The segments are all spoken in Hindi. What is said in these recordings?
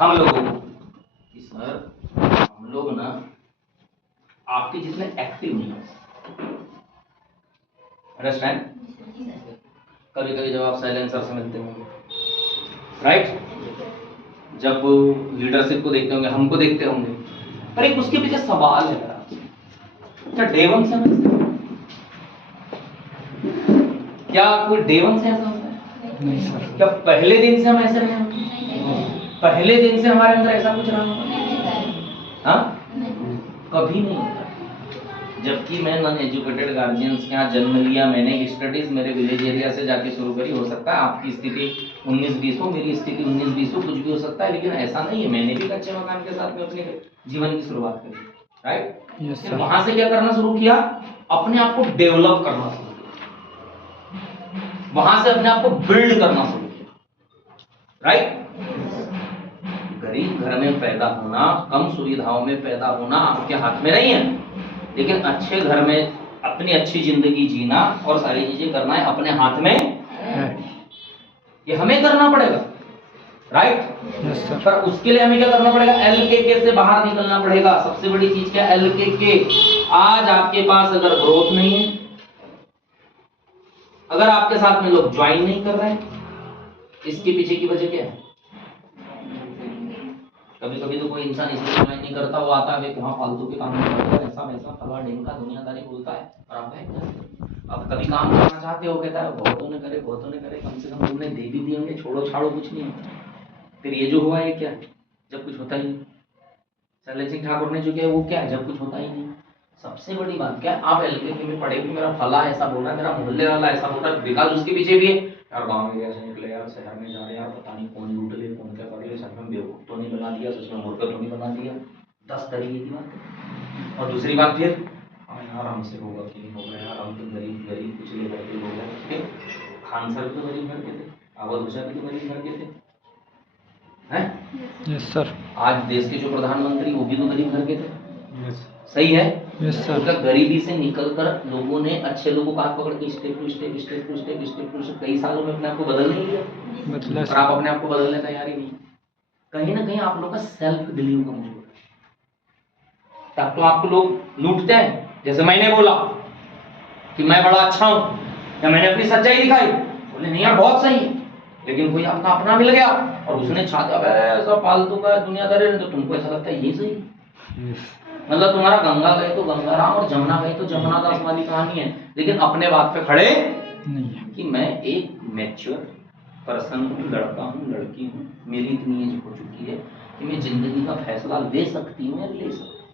हम लोगों को कि सर हम लोग ना आपके जितने एक्टिव नहीं है। अंडरस्टैंड? कभी कभी जब आप साइलेंसर से मिलते होंगे, राइट, जब लीडरशिप को देखते होंगे, हमको देखते होंगे, पर एक उसके पीछे सवाल है मेरा, क्या डे वन से हम क्या कोई डे वन से ऐसा होता है? नहीं सर। क्या पहले दिन से हम ऐसे रहे होंगे? पहले दिन से हमारे अंदर ऐसा कुछ रहा होगा? हाँ, कभी नहीं होता। जबकि मैं नॉन एजुकेटेड गार्जियंस के यहाँ जन्म लिया, मैंने स्टडीज मेरे विलेज एरिया से जाके शुरू करी। हो सकता है आपकी स्थिति 19-20 हो, मेरी स्थिति 19-20 हो, कुछ भी हो सकता है, लेकिन ऐसा नहीं है। मैंने भी कच्चे मकान के साथ में अपने जीवन की शुरुआत करी, राइट? yes, वहां से क्या करना शुरू किया? अपने आप को डेवलप करना शुरू किया, वहां से अपने आप को बिल्ड करना शुरू किया, राइट? गरीब घर में पैदा होना, कम सुविधाओं में पैदा होना आपके हाथ में नहीं है, लेकिन अच्छे घर में अपनी अच्छी जिंदगी जीना और सारी चीजें करना है अपने हाथ में है। ये हमें करना पड़ेगा, राइट? yes, पर उसके लिए हमें क्या करना पड़ेगा? LKK से बाहर निकलना पड़ेगा। सबसे बड़ी चीज क्या? LKK। आज आपके पास अगर ग्रोथ नहीं है, अगर आपके साथ में लोग ज्वाइन नहीं कर रहे हैं, इसके पीछे की वजह क्या है? कभी कभी तो कोई इंसान इसलिए ज्वाइन नहीं करता, वो आता है वहाँ फालतू के काम करता है, ऐसा वैसा फला ढेंका दुनियादारी बोलता है, और आप अब कभी काम करना चाहते हो, कहता है बहुतों ने करे, कम से कम तुमने दे भी दिए होंगे, छोड़ो छाड़ो कुछ नहीं। फिर ये जो हुआ है क्या? जब कुछ होता ही नहीं। शैलेश सिंह ठाकुर ने जो किया वो क्या है? जब कुछ होता ही नहीं। सबसे बड़ी बात क्या है? आप LKK में पढ़े भी, मेरा फला ऐसा बोल रहा है, मेरा मोहल्ले वाला ऐसा बोल रहा है, विकास उसके पीछे भी है यार, गाँव एरिया से निकले यार, शहर में जा रहे यार, पता नहीं कौन लूट ले, कौन क्या कर ले, सच में बेवकूफ तो नहीं बना दिया, सच में मूर्ख तो नहीं बना दिया, 10 तरीके की बात। और दूसरी बात फिर यार हमसे होगा कि नहीं होगा यार, हम तो गरीब कुछ ले करके हो गए। खान सर भी तो गरीब घर के थे, अवध ऊषा भी तो गरीब घर के थे, हैं? Yes sir. आज देश के जो प्रधानमंत्री वो भी तो गरीब घर के थे। यस। सही है? Yes sir. तो गरीबी से निकलकर लोगों ने अच्छे लोगों का हाथ पकड़ के स्टेप टू स्टेप कई सालों में अपने आप को बदल नहीं लिया, और आप अपने आप को बदलने तैयार ही नहीं। कहीं ना कहीं आप लोग का सेल्फ बिलीव कमजोर है। तब तो आपको लोग लूटते हैं, जैसे मैंने बोला कि मैं बड़ा अच्छा हूं, या मैंने अपनी सच्चाई दिखाई, बोले नहीं यार बहुत सही है, लेकिन कोई आपका अपना मिल गया और उसने छाता ऐसा फालतू का दुनियादारी, तो तुमको ऐसा लगता है ये सही। मतलब तुम्हारा गंगा गए तो गंगाराम और जमुना गए तो जमुना दास वाली कहानी है, लेकिन अपने बात पे खड़े नहीं कि मैं एक मैच्योर पर्सन हूँ, लड़का हूँ, लड़की हूँ, मेरी इतनी एज हो चुकी है कि मैं जिंदगी का फैसला ले सकती हूँ या ले सकती हूँ।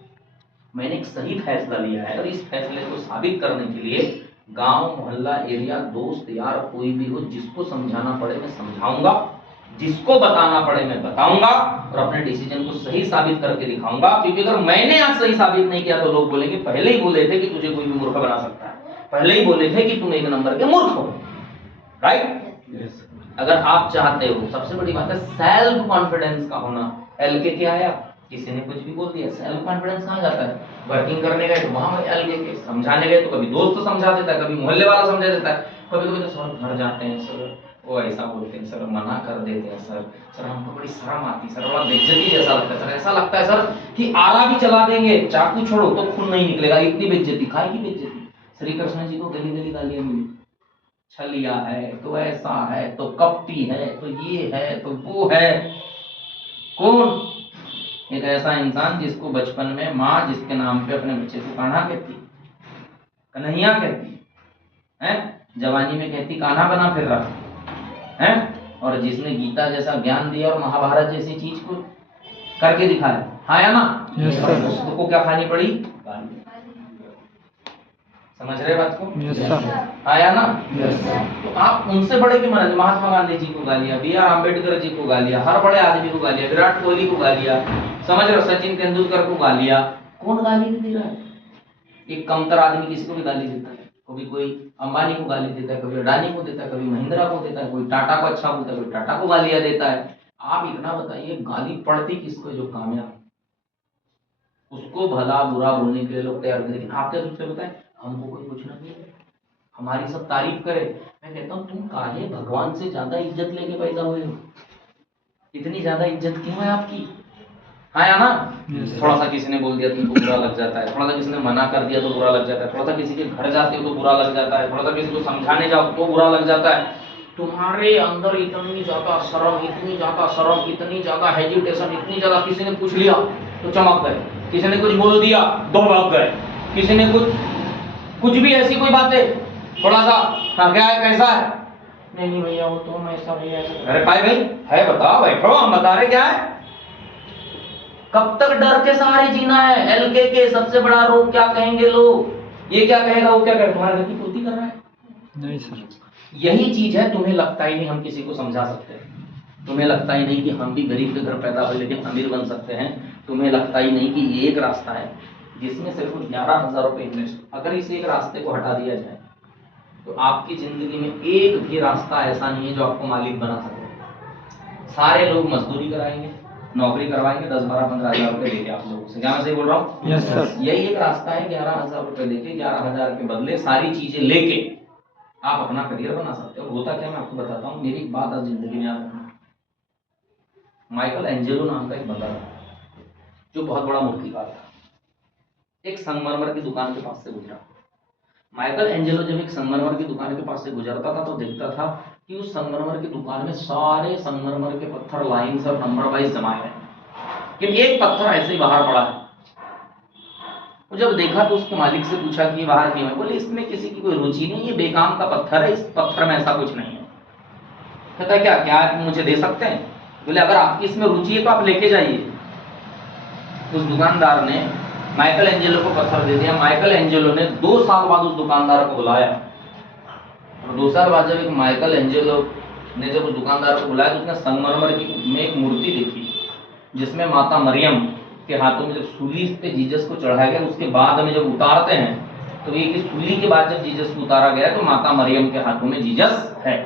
मैंने एक सही फैसला लिया है, और इस फैसले को साबित करने के लिए गांव मोहल्ला एरिया दोस्त यार कोई भी हो, जिसको समझाना पड़े मैं समझाऊंगा, जिसको बताना पड़े मैं बताऊंगा, और अपने डिसीजन को सही साबित करके दिखाऊंगा। क्योंकि अगर मैंने आज सही साबित नहीं किया तो लोग बोलेंगे पहले ही बोले थे कि तुझे कोई भी मूर्ख बना सकता है, पहले ही बोले थे कि तुम 1 नंबर के मूर्ख हो, राइट? अगर आप चाहते हो, सबसे बड़ी बात है सेल्फ कॉन्फिडेंस का होना। LKK आया, किसी ने कुछ भी बोल दिया, सेल्फ कॉन्फिडेंस कहाँ जाता है? वर्किंग करने गए तो वहां LKK, समझाने गए तो कभी दोस्त समझा देता है, कभी मोहल्ले वाला समझा देता है, कभी कभी तो सर घर जाते हैं, सर वो ऐसा बोलते हैं, सर मना कर देते हैं, सर हमको बड़ी शर्म आती है, सर बड़ा बेइज्जती जैसा लगता है, सर ऐसा लगता है सर कि आला भी चला देंगे, चाकू छोड़ो तो खून नहीं निकलेगा, इतनी बेइज्जती, खाएगी बेइज्जती। श्री कृष्ण जी को गली गली गालियां मिली, छलिया है तो ऐसा है तो कपटी है तो ये है तो वो है। कौन? एक ऐसा इंसान जिसको बचपन में माँ जिसके नाम पे अपने बच्चे को कान्हा कहती, कन्हैया कहती है, जवानी में कहती कान्हा बना फिर रहा है, और जिसने गीता जैसा ज्ञान दिया और महाभारत जैसी चीज को करके दिखाया, हाँ या ना? उसको क्या खानी पड़ी? गाली। समझ रहे बात को? Yes sir. आया ना? यस। तो आप उनसे बड़े क्यों माने? महात्मा गांधी जी को गालियां, BR अम्बेडकर जी को गालियां, हर बड़े आदमी को गालियां, विराट कोहली को गालियां, समझ रहे हो, सचिन तेंदुलकर को गालियां। कौन गाली भी दे रहा है? एक कमतर आदमी किसी को भी गाली देता है, कभी कोई अंबानी को गाली देता है, कभी अडानी को देता है, कभी महिंद्रा को देता है, कोई टाटा को अच्छा बोलता है, कोई टाटा को गालियां देता है। आप इतना बताइए गाली पड़ती किसको? जो कामयाब, उसको भला बुरा बोलने के लिए लोग तैयार होते हैं। लेकिन आप क्या सोचते बताएं, हमको कोई कुछ ना बोले, हमारी सब तारीफ करे। मैं कहता हूँ तुम काहे भगवान से ज्यादा इज्जत लेके पैदा हुए हो? इतनी ज्यादा इज्जत क्यों है आपकी? हाँ या ना? थोड़ा सा किसी ने बोल दिया तुमको बुरा लग जाता है, थोड़ा सा किसी ने मना कर दिया तो बुरा लग जाता है, थोड़ा सा किसी के घर जाते हो तो बुरा लग जाता है, थोड़ा सा किसी को समझाने जाओ तो बुरा लग जाता है। तुम्हारे अंदर इतनी ज्यादा शर्म, इतनी ज्यादा शर्म, इतनी ज्यादा हेजिटेशन, इतनी ज्यादा, किसी ने पूछ लिया तो चमक गए, किसी ने कुछ बोल दिया तो भाग गए, किसी ने कुछ भी ऐसी कोई बातें, थोड़ा सा हाँ क्या है कैसा है, नहीं भैया वो तो ऐसा भैया। अरे भाई है बताओ, बैठो हम बता रहे क्या है। कब तक डर के सहारे जीना है? एलके के सबसे बड़ा रोग क्या कहेंगे लोग, ये क्या कहेगा वो क्या कहेगा, तुम्हारे घर की पूर्ति कर रहा है? नहीं सर। यही चीज है, तुम्हें लगता ही नहीं हम किसी को समझा सकते हैं, तुम्हें लगता ही नहीं कि हम भी गरीब के घर पैदा हुए लेकिन अमीर बन सकते हैं, तुम्हें लगता ही नहीं कि ये एक रास्ता है जिसमें सिर्फ 11,000 रुपए इन्वेस्ट, अगर इस एक रास्ते को हटा दिया जाए तो आपकी जिंदगी में एक भी रास्ता ऐसा नहीं है जो आपको मालिक बना सके। सारे लोग मजदूरी कराएंगे, नौकरी करवाएंगे 10, 12, 15 हजार रुपए देके आप लोगों से, क्या मैं सही बोल रहा हूँ? Yes sir. यही एक रास्ता है, 11,000 रुपए देके, 11,000 के बदले सारी चीजें लेके आप अपना करियर बना सकते हो। होता क्या मैं आपको बताता हूँ, मेरी एक बात आज जिंदगी में याद रखना। माइकल एंजेलो नाम का एक बंदा था जो बहुत बड़ा मूर्तिकार था, एक संगमरमर की दुकान के पास से गुजरा। माइकल एंजेलो जब एक संगमरमर की दुकान के पास से गुजरता था तो देखता था कि उस संगमरमर की दुकान में सारे संगमरमर के पत्थर लाइन से और नंबर वाइज जमा है, कि एक पत्थर ऐसे ही बाहर पड़ा है। वो जब देखा तो उसके मालिक से पूछा कि ये बाहर क्यों है? बोले इसमें किसी की कोई रुचि नहीं, ये बेकाम का पत्थर है, इस पत्थर में ऐसा कुछ नहीं है। कहता है क्या आप मुझे दे सकते हैं? बोले अगर आपकी इसमें रुचि है तो आप लेके जाइए। उस दुकानदार ने माइकल एंजेलो को पत्थर दे दिया। माइकल एंजेलो ने 2 साल बाद उस दुकानदार को बुलाया, और 2 साल बाद जब एक माइकल एंजेलो ने जब उस दुकानदार को बुलाया तो उसने संगमरमर की में एक मूर्ति देखी जिसमें माता मरियम के हाथों में जब सूली पे जीसस को चढ़ाया गया, उसके बाद में जब उतारते हैं तो ये कि सूली के बाद जब जीसस को उतारा गया तो माता मरियम के हाथों में जीसस है।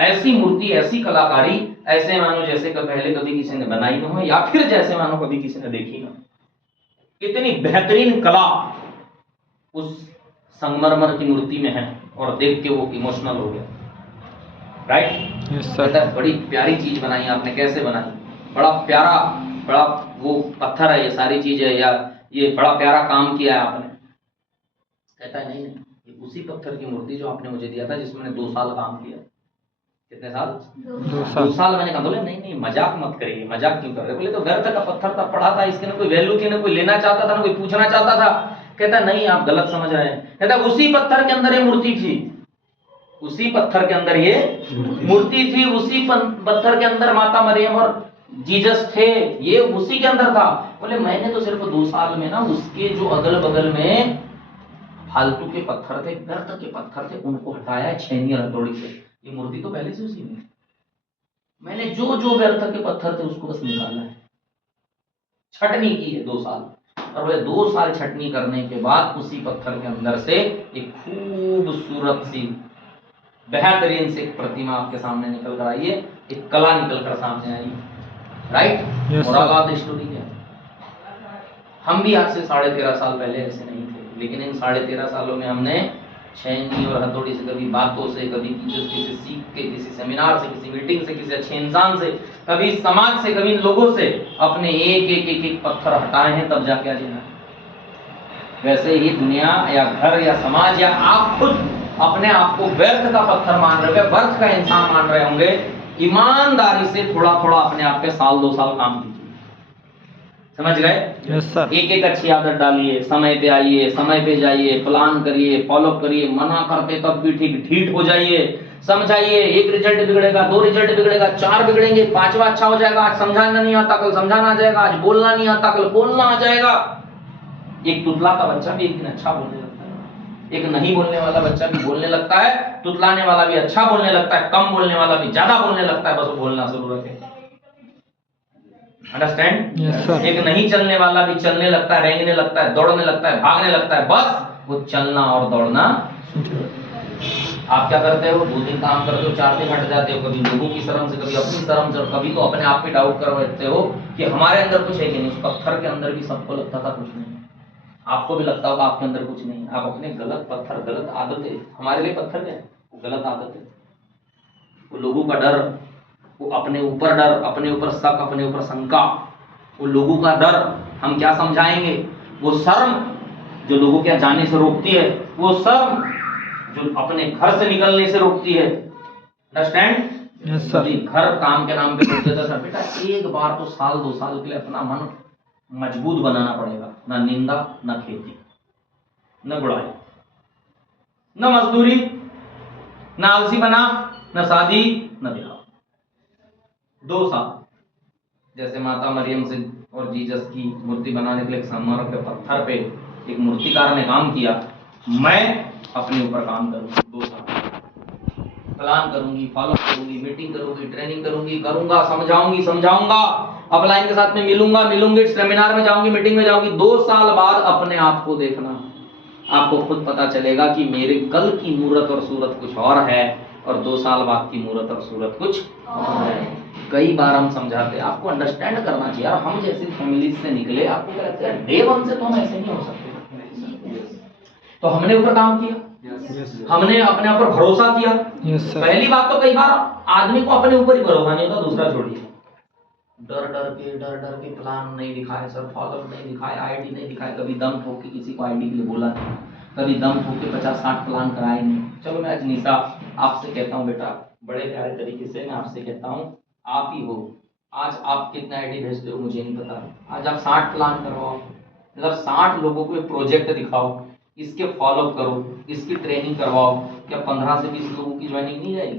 ऐसी मूर्ति, ऐसी कलाकारी, ऐसे मानो जैसे पहले कभी किसी ने बनाई न हो, या फिर जैसे मानो कभी किसी ने देखी न। इतनी बेहतरीन कला उस संगमरमर की मूर्ति में है, और देख के वो इमोशनल हो गया। राइट? Yes sir. बड़ी प्यारी चीज बनाई आपने, कैसे बनाई? बड़ा प्यारा, बड़ा वो पत्थर है, ये सारी चीजें, या ये बड़ा प्यारा काम किया है आपने। कहता है नहीं, ये उसी पत्थर की मूर्ति जो आपने मुझे दिया था जिसमें मैंने 2 साल काम किया। कितने साल? 2 साल। मैंने कहा बोले नहीं मजाक मत करिए, मजाक क्यों कर रहे? बोले तो व्यर्थ का पत्थर था, पड़ा था, इसके ना कोई वैल्यू थी, ना कोई लेना चाहता था, ना कोई पूछना चाहता था। कहता नहीं आप गलत समझ रहे हैं। कहता उसी पत्थर के अंदर ये मूर्ति थी, उसी पत्थर के अंदर ये मूर्ति थी, उसी पत्थर के अंदर माता मरियम और जीसस थे, ये उसी के अंदर था। बोले मैंने तो सिर्फ 2 साल में ना उसके जो अगल बगल में फालतू के पत्थर थे, व्यर्थ के पत्थर थे, उनको हटाया छेनी और हथौड़ी से। ये मूर्ति तो पहले से उसी में, मैंने जो जो व्यर्थ के पत्थर थे उसको बस निकाला है, छटनी की है 2 साल। और वह 2 साल छटनी करने के बाद उसी पत्थर के अंदर से एक खूबसूरत सी बेहतरीन से एक प्रतिमा आपके सामने निकल कर आई है, एक कला निकल कर सामने आई। राइट? मुरादाबाद स्टोरी है। हम भी आज से 13.5 साल पहले ऐसे नहीं थे, लेकिन इन 13.5 सालों में हमने छेनी और हथौड़ी से, कभी बातों से, कभी किसी सीख के, किसी सेमिनार से, किसी मीटिंग से, किसी अच्छे इंसान से, कभी समाज से, कभी लोगों से अपने एक पत्थर हटाए हैं, तब जाके आज है। वैसे ही दुनिया या घर या समाज या आप खुद अपने आप को व्यर्थ का पत्थर मान रहे होंगे, व्यर्थ का इंसान मान रहे होंगे। ईमानदारी से थोड़ा थोड़ा अपने आप पे 1-2 साल काम कीजिए। समझ गए? Yes sir. एक अच्छी आदत डालिए, समय पे आइए, समय पे जाइए, प्लान करिए, फॉलो करिए, मना करते तब भी ठीक ढीठ हो जाइए, समझाइए। 1 रिजल्ट बिगड़ेगा, 2 रिजल्ट बिगड़ेगा, 4 बिगड़ेंगे, 5वां अच्छा हो जाएगा। आज समझाना नहीं आता, कल समझाना आ जाएगा। आज बोलना नहीं आता, कल बोलना आ जाएगा। एक तुतला का बच्चा भी एक दिन अच्छा बोलने लगता है, एक नहीं बोलने वाला बच्चा भी बोलने लगता है, तुतलाने वाला भी अच्छा बोलने लगता है, कम बोलने वाला भी ज्यादा बोलने लगता है, बस वो बोलना शुरू रखे। अंडरस्टैंड? yes, एक नहीं चलने वाला भी चलने लगता है, रेंगने लगता है, दौड़ने लगता है, भागने लगता है, बस वो चलना और दौड़ना। आप क्या करते हो? 2 दिन काम करते हो, 4 दिन हट जाते हो, कभी लोगों की शर्म से, कभी अपनी शर्म से, कभी तो अपने आप पे डाउट कर बैठते हो कि हमारे अंदर कुछ है कि नहीं। उस पत्थर के अंदर भी सबको लगता था कुछ नहीं, आपको भी लगता होगा आपके अंदर कुछ नहीं। आप अपने गलत पत्थर, गलत आदतें, हमारे लिए पत्थर क्या है? गलत आदतें, वो लोगों का डर, वो अपने ऊपर डर, अपने ऊपर शक, अपने ऊपर शंका, वो लोगों का डर, हम क्या समझाएंगे, वो शर्म जो लोगों के जाने से रोकती है, वो शर्म जो अपने घर से निकलने से रोकती है। अंडरस्टैंड? सभी घर काम के नाम पे रोक देता सर। बेटा एक बार तो साल 2 साल के लिए अपना मन मजबूत बनाना पड़ेगा। ना निंदा, ना खेती, न गुड़ाई, न मजदूरी, न आलसी बना, न शादी, न ब्याह। 2 साल जैसे माता मरियम से और जीसस की मूर्ति बनाने के लिए संगमरमर के पत्थर पे एक मूर्तिकार ने काम किया, मैं अपने ऊपर काम करूंगा। 2 साल प्लान करूंगी, फॉलो करूंगी, मीटिंग करूंगी, ट्रेनिंग करूंगी, करूंगा, समझाऊंगा, अपलाइन के साथ में मिलूंगी, सेमिनार में जाऊंगी, मीटिंग में जाऊंगी। 2 साल बाद अपने आप को देखना, आपको खुद पता चलेगा कि मेरे कल की मूरत और सूरत कुछ और है और 2 साल बाद की मूरत और सूरत कुछ और है। कई बार हम समझाते हैं, आपको अंडरस्टैंड करना चाहिए यार। हम जैसी फैमिली से निकले, आपको क्या लगता है डे 1 से तो हम ऐसे नहीं हो सकते। तो हमने ऊपर काम किया, हमने अपने ऊपर भरोसा किया। पहली बात तो कई बार आदमी को अपने ऊपर ही भरोसा नहीं होता, दूसरा छोड़िए। डर के प्लान नहीं दिखाए सर, फॉलो नहीं दिखाए, आईडी नहीं दिखाए, कभी दम ठोक के किसी को आईडी के लिए बोला नहीं, कभी दम ठोक के 50-60 प्लान कराए नहीं। चलो मैं आज निशा आपसे कहता हूँ बेटा, बड़े प्यारे तरीके से मैं आपसे कहता हूँ, आप ही हो, आज आप कितने आईडी भेजते हो मुझे नहीं पता, आज आप 60 प्लान करवाओ, मतलब 60 लोगों को एक प्रोजेक्ट दिखाओ, इसके फॉलो करो, इसकी ट्रेनिंग करवाओ, क्या 15 से 20 लोगों की ज्वाइनिंग नहीं जाएगी?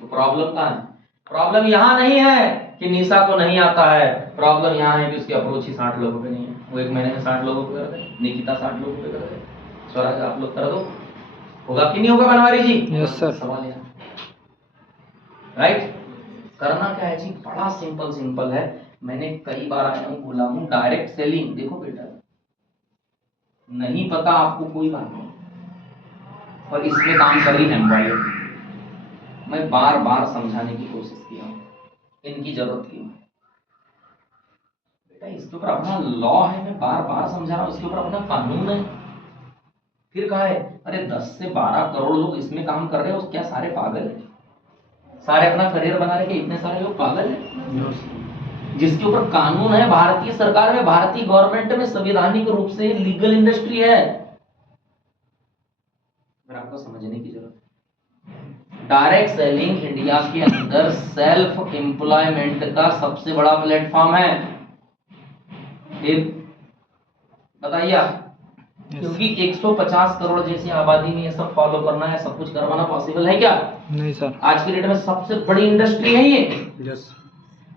तो प्रॉब्लम कहाँ है? प्रॉब्लम यहाँ नहीं है कि निशा को नहीं आता है, प्रॉब्लम यहाँ है कि उसकी अप्रोच ही 60 लोगों पे नहीं है। वो 1 महीने में 60 लोगों पे कर दे, निकिता 60 लोगों पे कर दे, स्वराज आप लोग कर दो, होगा कि नहीं होगा बनवारी जी? Yes sir. सवाल है राइट। करना क्या है जी? बड़ा सिंपल है। मैंने कई बार आया हूँ, बोला हूँ, डायरेक्ट सेलिंग। देखो बेटा, नहीं पता आपको कोई बात नहीं, और इसमें काम कर रही है एम्प्लॉयर। मैं बार समझाने की कोशिश किया हूँ, इनकी जरूरत क्यों है बेटा? इसके ऊपर अपना लॉ है, मैं बार समझा रहा हूँ, इसके ऊपर अपना कानून है। फिर कहा है अरे 10 से 12 करोड़ लोग इसमें काम कर रहे हो, क्या सारे पागल है? सारे अपना करियर बना रहे, इतने सारे लोग पागल है? जिसके ऊपर कानून है, भारतीय सरकार में, भारतीय गवर्नमेंट में संवैधानिक रूप से लीगल इंडस्ट्री है। आपको समझने की जरूरत है। डायरेक्ट सेलिंग इंडिया के अंदर सेल्फ एम्प्लॉयमेंट का सबसे बड़ा प्लेटफॉर्म है। बताइए आप, क्योंकि 150 करोड़ जैसी आबादी में ये सब फॉलो करना है, सब कुछ करवाना पॉसिबल है क्या? नहीं सर। आज की डेट में सबसे बड़ी इंडस्ट्री है ये। यस।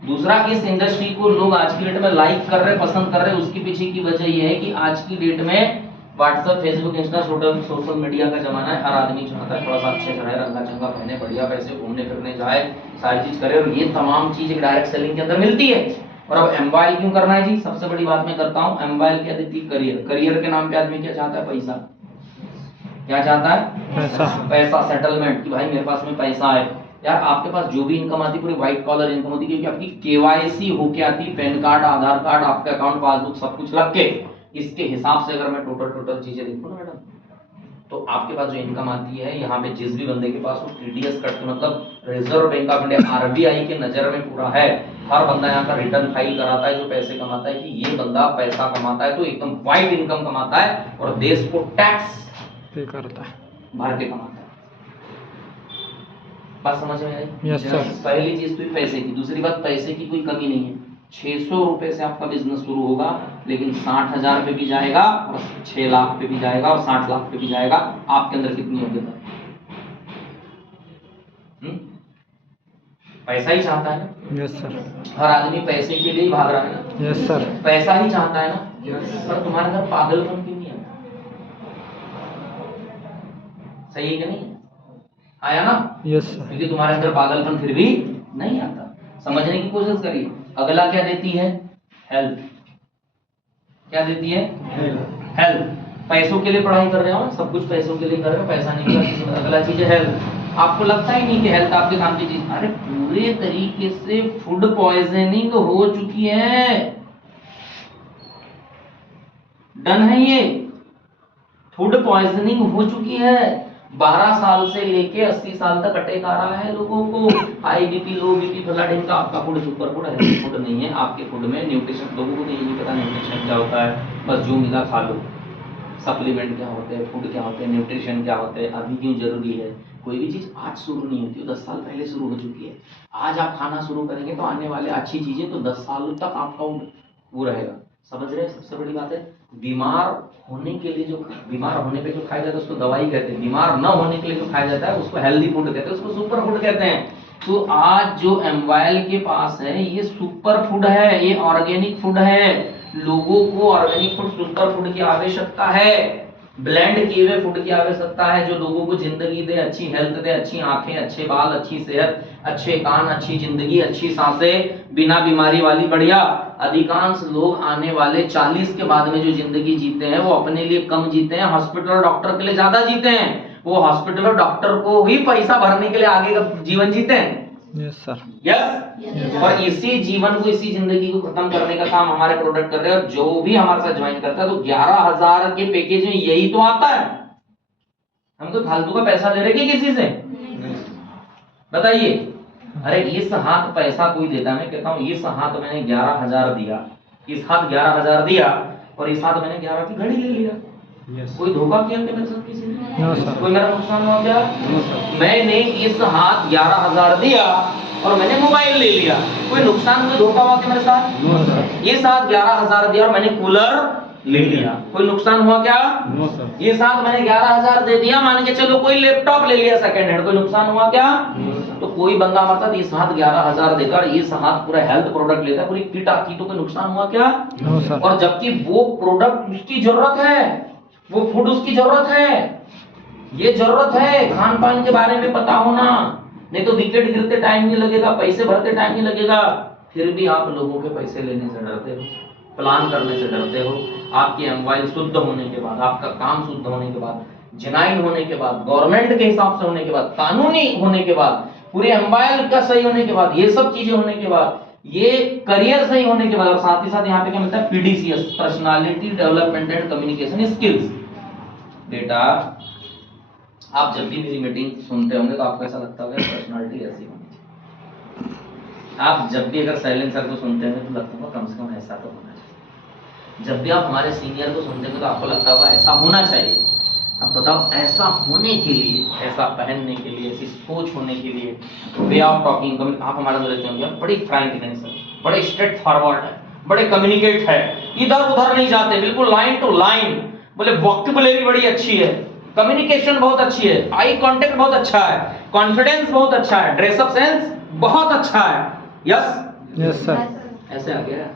दूसरा, इस इंडस्ट्री को लोग आज की डेट में लाइक कर रहे, पसंद कर रहे, उसके पीछे की वजह ये है कि आज की डेट में WhatsApp, Facebook, Insta, social media का जमाना है। हर आदमी चाहता है थोड़ा सा अच्छे से रहे, रंगा चंगा पहने, बढ़िया पैसे घूमने फिरने जाए, सारी चीज करे, और ये तमाम चीज डायरेक्ट सेलिंग के अंदर मिलती है। और अब एम्बॉयल क्यों करना है जी? सबसे बड़ी बात मैं करता हूँ, एम्बॉयल क्या देती है? करियर। करियर के नाम पे आदमी क्या चाहता है? पैसा। क्या चाहता है? पैसा, सेटलमेंट, कि भाई मेरे पास में पैसा है। यार आपके पास जो भी इनकम आती है पूरी व्हाइट कॉलर इनकम होती है, क्योंकि आपकी केवाईसी होके आती है, पैन कार्ड, आधार कार्ड, आपका अकाउंट पासबुक सब कुछ रख के। इसके हिसाब से अगर मैं टोटल चीजें देखूं ना मैडम, तो आपके पास जो इनकम आती है, यहाँ पे जिस भी बंदे के पास वो टीडीएस कट, मतलब reserve bank of India, RBI के नजर में पूरा है। हर बंदा यहाँ का रिटर्न फाइल कराता है, जो पैसे कमाता है, कि ये बंदा पैसा कमाता है तो एकदम व्हाइट इनकम कमाता है और देश को टैक्स पे करता है, भर के कमाता है। बात समझ में आई? Yes sir. पहली चीज तो पैसे की। दूसरी बात, पैसे की कोई कमी नहीं है। 600 रुपए से आपका बिजनेस शुरू होगा, लेकिन 60,000 पे भी जाएगा और 6 लाख पे भी जाएगा और 60 लाख पे भी जाएगा। आपके अंदर कितनी योग्यता? पैसा ही चाहता है ना? Yes sir. हर आदमी पैसे के लिए ही भाग रहा है ना? Yes sir. पैसा ही चाहता है ना? यस। पर तुम्हारे अंदर पागलपन क्यों नहीं है? सही है कि नहीं? आया ना? Yes sir. क्योंकि तुम्हारे अंदर पागलपन फिर भी नहीं आता। समझने की कोशिश करिए। अगला क्या देती है? हेल्थ। क्या देती है? हेल्थ। पैसों के लिए पढ़ाई कर रहे हो, सब कुछ पैसों के लिए कर रहे हो, पैसा नहीं मिला। अगला चीज है हेल्थ। आपको लगता ही नहीं कि हेल्थ आपके काम की चीज। अरे पूरे तरीके से फूड पॉइजनिंग हो चुकी है, डन है ये, फूड पॉइजनिंग हो चुकी है। 12 साल से लेके 80 साल तक अटैक आ रहा है लोगों को, हाई बीपी, लो बीपी, फला ढिमका। आपका फूड सुपर फूड है, फूड नहीं है। आपके फूड में न्यूट्रिशन, लोगों को नहीं पता न्यूट्रिशन क्या होता है, बस जो मिला खा लो। सप्लीमेंट क्या होते हैं, फूड क्या होते हैं, न्यूट्रिशन क्या होते हैं, अभी क्यों जरूरी है। कोई भी चीज आज शुरू नहीं होती, 10 साल पहले शुरू हो चुकी है। आज आप खाना शुरू करेंगे तो आने वाले अच्छी चीजें तो 10 साल तक आपका वो रहेगा। समझ रहे हैं? सबसे बड़ी बात है, बीमार होने के लिए जो, बीमार होने पे जो खाया जाता है उसको दवाई कहते हैं, बीमार न होने के लिए जो खाया जाता है उसको हेल्दी फूड कहते हैं, उसको सुपर फूड कहते हैं। तो आज जो एमवाइल के पास है ये सुपर फूड है, ये ऑर्गेनिक फूड है। लोगों को ऑर्गेनिक फूड, सुपर फूड की आवश्यकता है, ब्लेंड किए हुए फूड की आवश्यकता है, जो लोगों को जिंदगी दे, अच्छी हेल्थ दे, अच्छी आंखें, अच्छे बाल, अच्छी सेहत, अच्छे कान, अच्छी जिंदगी, अच्छी सांसें, बिना बीमारी वाली बढ़िया। अधिकांश लोग आने वाले 40 के बाद में जो जिंदगी जीते हैं वो अपने लिए कम जीते हैं, हॉस्पिटल और डॉक्टर के लिए ज्यादा जीते हैं। वो हॉस्पिटल और डॉक्टर को ही पैसा भरने के लिए आगे का जीवन जीते हैं। Yes sir. यस। और इसी जीवन को, इसी जिंदगी को खत्म करने का काम हमारे प्रोडक्ट कर रहे हैं। और जो भी हमारे साथ ज्वाइन करता है तो 11,000 के पैकेज में यही तो आता है। हम तो फालतू का पैसा ले रहे हैं किसी से? बताइए। अरे इस हाथ पैसा कोई देता, मैं कहता हूँ इस हाथ मैंने 11,000 दिया, इस हाथ 11,000 दिया, और इस हाथ मैंने 11 की घड़ी ले लिया। कोई धोखा किया क्या मेरे साथ किसी ने? कोई मेरा नुकसान हुआ क्या? मैंने इस हाथ 11,000 दिया और मैंने मोबाइल ले लिया, कोई नुकसान, कोई धोखा हुआ क्या मेरे साथ? इस हाथ 11,000 दिया और मैंने कूलर ले लिया, कोई नुकसान हुआ क्या? ये साथ मैंने 11,000 दे दिया, मान के चलो कोई लैपटॉप ले लिया सेकंड हैंड, कोई नुकसान हुआ क्या? तो कोई बंदा हमारे साथ इस हाथ 11,000 देकर इस हाथ पूरा हेल्थ प्रोडक्ट लेता है, पूरी किट आती, तो कोई नुकसान हुआ क्या? और जबकि वो प्रोडक्ट उसकी जरूरत है, वो फूड उसकी जरूरत है, ये जरूरत है खान पान के बारे में पता होना, नहीं तो विकेट गिरते टाइम नहीं लगेगा, पैसे भरते टाइम नहीं लगेगा। फिर भी आप लोगों के पैसे लेने से डरते हो, प्लान करने से डरते हो। आपकी एमवाइल शुद्ध होने के बाद, आपका काम शुद्ध होने के बाद, जेन्युइन होने के बाद, गवर्नमेंट के हिसाब से होने के बाद, कानूनी होने के बाद, पूरे एमवाइल का सही होने के बाद, ये सब चीजें होने के बाद, ये करियर सही होने के बाद, और साथ ही साथ यहाँ पे क्या मिलता है? PDCS, personality development and communication skills. बेटा आप जब भी मेरी मीटिंग सुनते होंगे तो आपको ऐसा लगता होगा पर्सनालिटी ऐसी होनी। आप जब भी अगर साइलेंसर को सुनते हैं तो लगता होगा कम से कम ऐसा तो होना चाहिए। जब भी आप हमारे सीनियर को सुनते हैं तो आपको लगता होगा ऐसा होना चाहिए। अब बताओ, ऐसा होने के लिए, ऐसा पहनने के लिए, ऐसी सोच होने के लिए, वे ऑफ टॉकिंग, आप हमारे अंदर देखते होंगे बड़ी फ्रैंकनेस है, बड़े स्ट्रेट फॉरवर्ड है, बड़े कम्युनिकेट है, इधर उधर नहीं जाते, बिल्कुल लाइन टू लाइन। बोले वोकैबुलरी बड़ी अच्छी है, कम्युनिकेशन बहुत अच्छी है, आई कांटेक्ट बहुत अच्छा है, कॉन्फिडेंस बहुत अच्छा है, ड्रेसअप सेंस बहुत अच्छा है। Yes yes sir. ऐसे आ गया।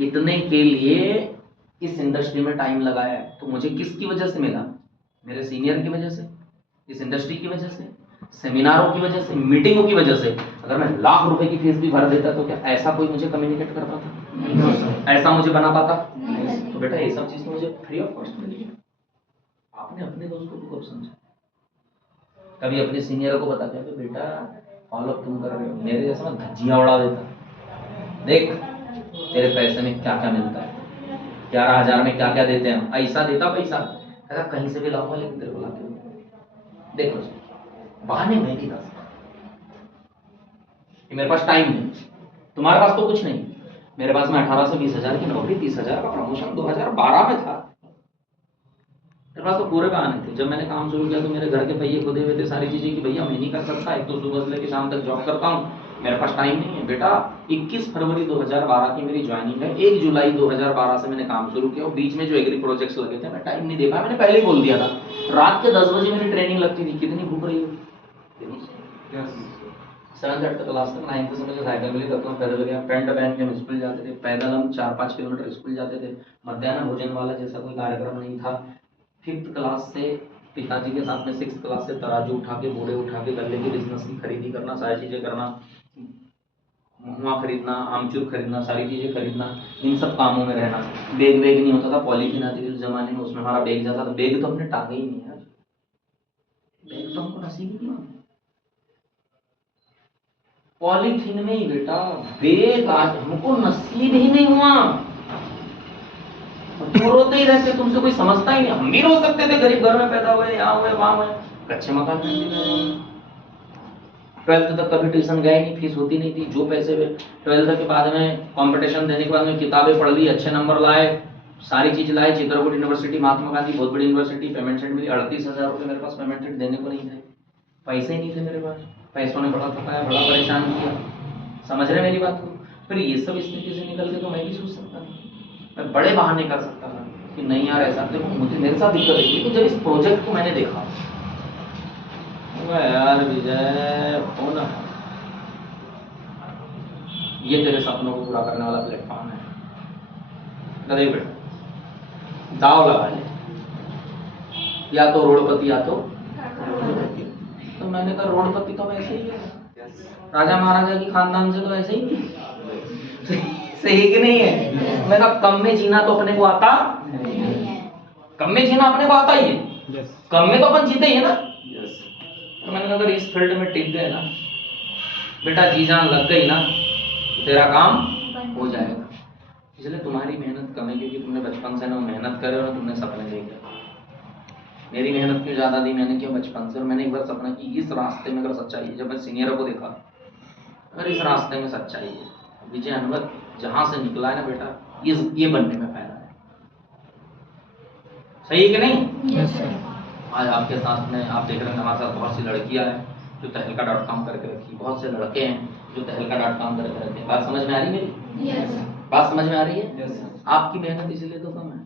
इतने के लिए इस इंडस्ट्री में टाइम लगाया है, तो मुझे किसकी वजह से मिला? मेरे सीनियर की वजह से, इस इंडस्ट्री की वजह से, सेमिनारों की वजह से, मीटिंगों की वजह से। अगर मैं लाख रुपए की फीस भी भर देता तो क्या ऐसा कोई मुझे कम्युनिकेट कर पाता? ऐसा मुझे बना पाता? तो बेटा ये सब चीज तो मुझे फ्री ऑफ कॉस्ट मिली है। आपने अपने दोस्तों को कब समझा? कभी अपने सीनियर को बता दिया बेटा फॉलो अप तुम कर रहे हो, मेरे जैसा मैं धज्जियां उड़ा देता, देख तेरे पैसे में क्या क्या मिलता है, 11,000 में क्या क्या देते हैं, ऐसा देता पैसा, कहता कहीं से भी लाऊंगा लेकिन तेरे को लाके देखो। बहाने मैं नहीं था कि मेरे पास टाइम नहीं, तुम्हारे पास तो कुछ नहीं, मेरे पास में 18 से 20,000 की नौकरी, 30,000 का प्रमोशन 2012 में था, मेरे पास तो पूरे बहाने थे। जब मैंने काम शुरू किया तो मेरे घर के पहिए खुदे हुए थे, सारी चीजें कि भैया मैं नहीं कर सकता, एक तो सुबह से लेकर शाम तक जॉब करता हूँ, मेरे पास टाइम नहीं है। बेटा 21 फरवरी 2012 की मेरी ज्वाइनिंग है, 1 जुलाई 2012 से मैंने काम शुरू किया, और बीच में जो एग्री प्रोजेक्ट्स लगे थे मैं टाइम नहीं दे पाया, मैंने पहले ही बोल दिया था। रात के 10 बजे मेरी ट्रेनिंग लगती थी, कितनी भूख रही होगी। 7th क्लास तक, 9th से मुझे साइकिल मिली, तब तो मैं पैदल गया, पैंट पहन के हम स्कूल जाते थे, पैदल हम 4-5 किलोमीटर स्कूल जाते थे, मध्याह्न भोजन वाला जैसा कोई कार्यक्रम नहीं था। 5th क्लास से पिताजी के साथ में 6th क्लास से तराजू उठा के, बोरे उठा के, गले की बिजनेस की खरीदी करना, सारी चीजें करना, महुआ खरीदना, आमचूर खरीदना, सारी चीजें खरीदना, इन सब कामों में रहना। बैग नहीं होता था, पॉलीथीन आती थी उस जमाने में, उसमें हमारा बैग जाता था। बैग तो हमने टांगे ही नहीं यार, बैग तो हमको नसीब ही नहीं। पॉलीथीन में ही बेटा बैग आज हमको नसीब ही नहीं हुआ। वो रोते ही रहते, तुमसे कोई समझता ही नहीं। हम भी रो सकते थे, गरीब घर में पैदा हुए, यहाँ हुए वहां हुए, कच्चे मकान में। 12th तक कभी ट्यूशन गए नहीं, फीस होती नहीं थी। जो पैसे 12th के बाद में कंपटीशन देने के बाद में किताबें पढ़ ली, अच्छे नंबर लाए, सारी चीज लाए, चित्रकूट यूनिवर्सिटी, महात्मा गांधी, बहुत बड़ी यूनिवर्सिटी, पेमेंट सेट मिली। 38,000 रुपये मेरे पास पेमेंट सेट देने को नहीं थे, पैसे ही नहीं थे मेरे पास। पैसों ने बड़ा थकाया, बड़ा परेशान किया। समझ रहे मेरी बात को? फिर ये सब स्थिति से निकल के तो मैं भी सोच सकता था, मैं बड़े बहाने कर सकता था कि नहीं यार ऐसा। देखो मुझे मेरे साथ दिक्कत है कि जब इस प्रोजेक्ट को मैंने देखा, यार विजय हो ना, ये तेरे सपनों को पूरा करने वाला प्लेटफॉर्म है, गधे बेटा दाव लगा ले, या तो रोडपति या तो मैंने कहा रोडपति तो वैसे ही है, राजा महाराजा की खानदान से तो वैसे ही सही कि नहीं है? मैं कहा कम में जीना तो अपने को आता, कम में जीना अपने को आता ही है, कम में तो अपन जीते ही है ना। तो मैंने कहा अगर इस फील्ड में टिक गए ना बेटा, जी जान लग गई ना, तेरा काम हो जाएगा। इसलिए तुम्हारी मेहनत कम है क्योंकि तुमने बचपन से ना मेहनत करे और तुमने सपने देखे। मेरी मेहनत क्यों ज्यादा दी, मैंने क्यों बचपन से, और मैंने एक बार सपना कि इस रास्ते में अगर सच्चाई है, जब मैं सीनियरों को देखा, अगर इस रास्ते में सच्चाई है, विजय अनवत जहां से निकला है ना बेटा, ये बनने में फायदा है। सही है कि नहीं? Yes sir. आज आपके साथ में आप देख रहे हैं हमारे साथ बहुत सी लड़कियां हैं जो तहलका.com करके रखी, बहुत से लड़के हैं जो तहलका.com करके रखे। बात समझ में आ रही है मेरी? यस। बात समझ में आ रही है? यस। आपकी मेहनत इसलिए तो कम है।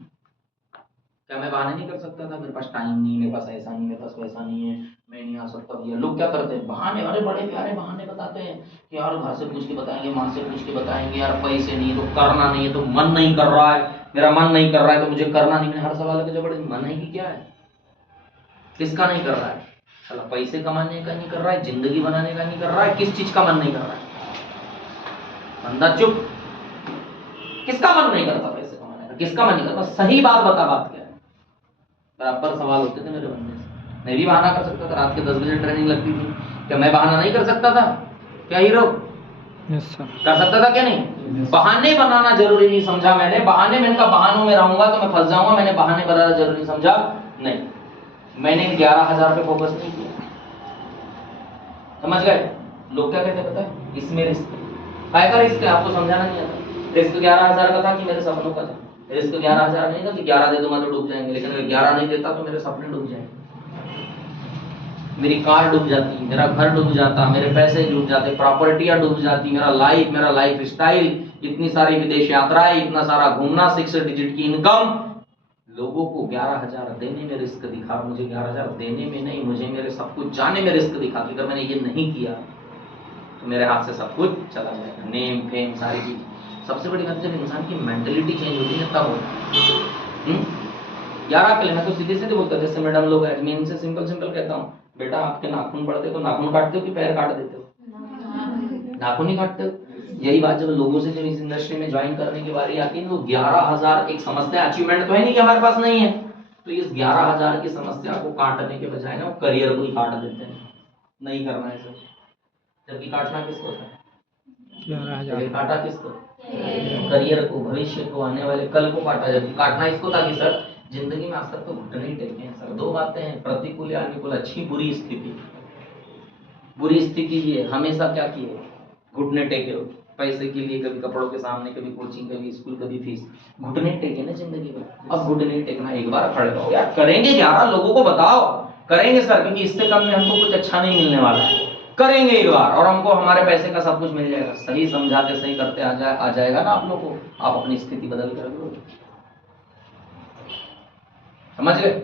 क्या मैं बहाने नहीं कर सकता था, मेरे पास टाइम नहीं, मेरे पास ऐसा नहीं, मेरे पास वैसा नहीं है, मैं नहीं आ सकता भैया। लोग क्या करते हैं, बहाने, अरे बड़े प्यारे बहाने बताते हैं कि यार घर से पूछ के बताएंगे, माँ से पूछ के बताएंगे, यार पैसे नहीं तो करना नहीं है, तो मन नहीं कर रहा है, मेरा मन नहीं कर रहा है तो मुझे करना नहीं। मैंने हर सवाल के जवाब, मन है कि क्या है, किसका नहीं कर रहा है? चलो पैसे कमाने का नहीं कर रहा है, जिंदगी बनाने का नहीं कर रहा है, किस चीज का मन नहीं कर रहा है? बंदा चुप, किसका मन नहीं करता पैसे कमाने का, किसका मन नहीं करता? सही बात बता, बात क्या है? बराबर सवाल होते थे मेरे बंदे से। मैं भी बहाना कर सकता था, रात के 10 बजे ट्रेनिंग लगती थी, क्या मैं बहाना नहीं कर सकता था? क्या हीरो? Yes sir. कर सकता था क्या नहीं? बहाने बनाना जरूरी नहीं समझा मैंने। बहाने, मैंने कहा बहानों में रहूंगा तो मैं फंस जाऊंगा, मैंने बहाने बनाना जरूरी समझा नहीं। मैंने 11,000 पे फोकस नहीं किया, समझ गए? लोग क्या कहते पता है, इसमें रिस्क काय का रिस्क है, आपको समझाना नहीं आता। रिस्क 11,000 का था कि मेरे सपनों का था। रिस्क 11,000 नहीं था कि 11 दे दूंगा तो डूब जाएंगे, लेकिन अगर 11 नहीं देता तो मेरे सपने डूब जाएंगे, मेरी कार डूब जाती, मेरा घर डूब जाता, मेरे पैसे डूब जाते, प्रॉपर्टियां डूब जाती, मेरा लाइफ स्टाइल, इतनी सारी विदेश यात्राएं, इतना सारा घूमना, 6 डिजिट की इनकम। लोगों को 11,000 देने में रिस्क दिखा, मुझे 11,000 देने में नहीं, मुझे मेरे सब कुछ जाने में रिस्क दिखा। अगर मैंने ये नहीं किया तो मेरे हाथ से सब कुछ चला जाएगा, नेम फेम सारी चीज। सबसे बड़ी बात जब इंसान की मेंटलिटी चेंज होती है तब होता है। यार आप मैं तो सीधे सीधे बोलता, जैसे मैडम लोग है, मैं इनसे सिंपल कहता हूँ, बेटा आपके नाखून पड़ते तो नाखून काटते हो कि पैर काट देते हो? नाखून ही काटते हो। यही बात जब लोगों से जब इस इंडस्ट्री में ज्वाइन करने की बारी आती है तो 11,000 एक समस्या, अचीवमेंट तो है नहीं कि हमारे पास नहीं है, तो इस 11,000 की समस्या को काटने के बजाय ना करियर को ही काट देते हैं, नहीं करना है सर। जबकि काटना किसको था? 11,000 काटा किसको? करियर को, भविष्य को, आने वाले कल को काटा। जबकि काटना इसको था कि सर जिंदगी में आज तक तो घुटने ही टेके हैं सर। 2 बातें हैं, प्रतिकूल या अनुकूल, अच्छी बुरी स्थिति। बुरी स्थिति ये हमेशा क्या किए, घुटने टेके हो पैसे के लिए, कभी कपड़ों के सामने, कभी कोचिंग, कभी स्कूल, कभी फीस, घुटने टेके ना जिंदगी में। अब घुटने टेकना, एक बार खड़े रहो यार, करेंगे 11 लोगों को बताओ, करेंगे सर, क्योंकि इससे कम में हमको कुछ अच्छा नहीं मिलने वाला है। करेंगे एक बार और हमको हमारे पैसे का सब कुछ मिल जाएगा। सही समझाते, सही करते आ जाएगा ना आप लोगों को, आप अपनी स्थिति बदल कर रखोगे। समझ गए?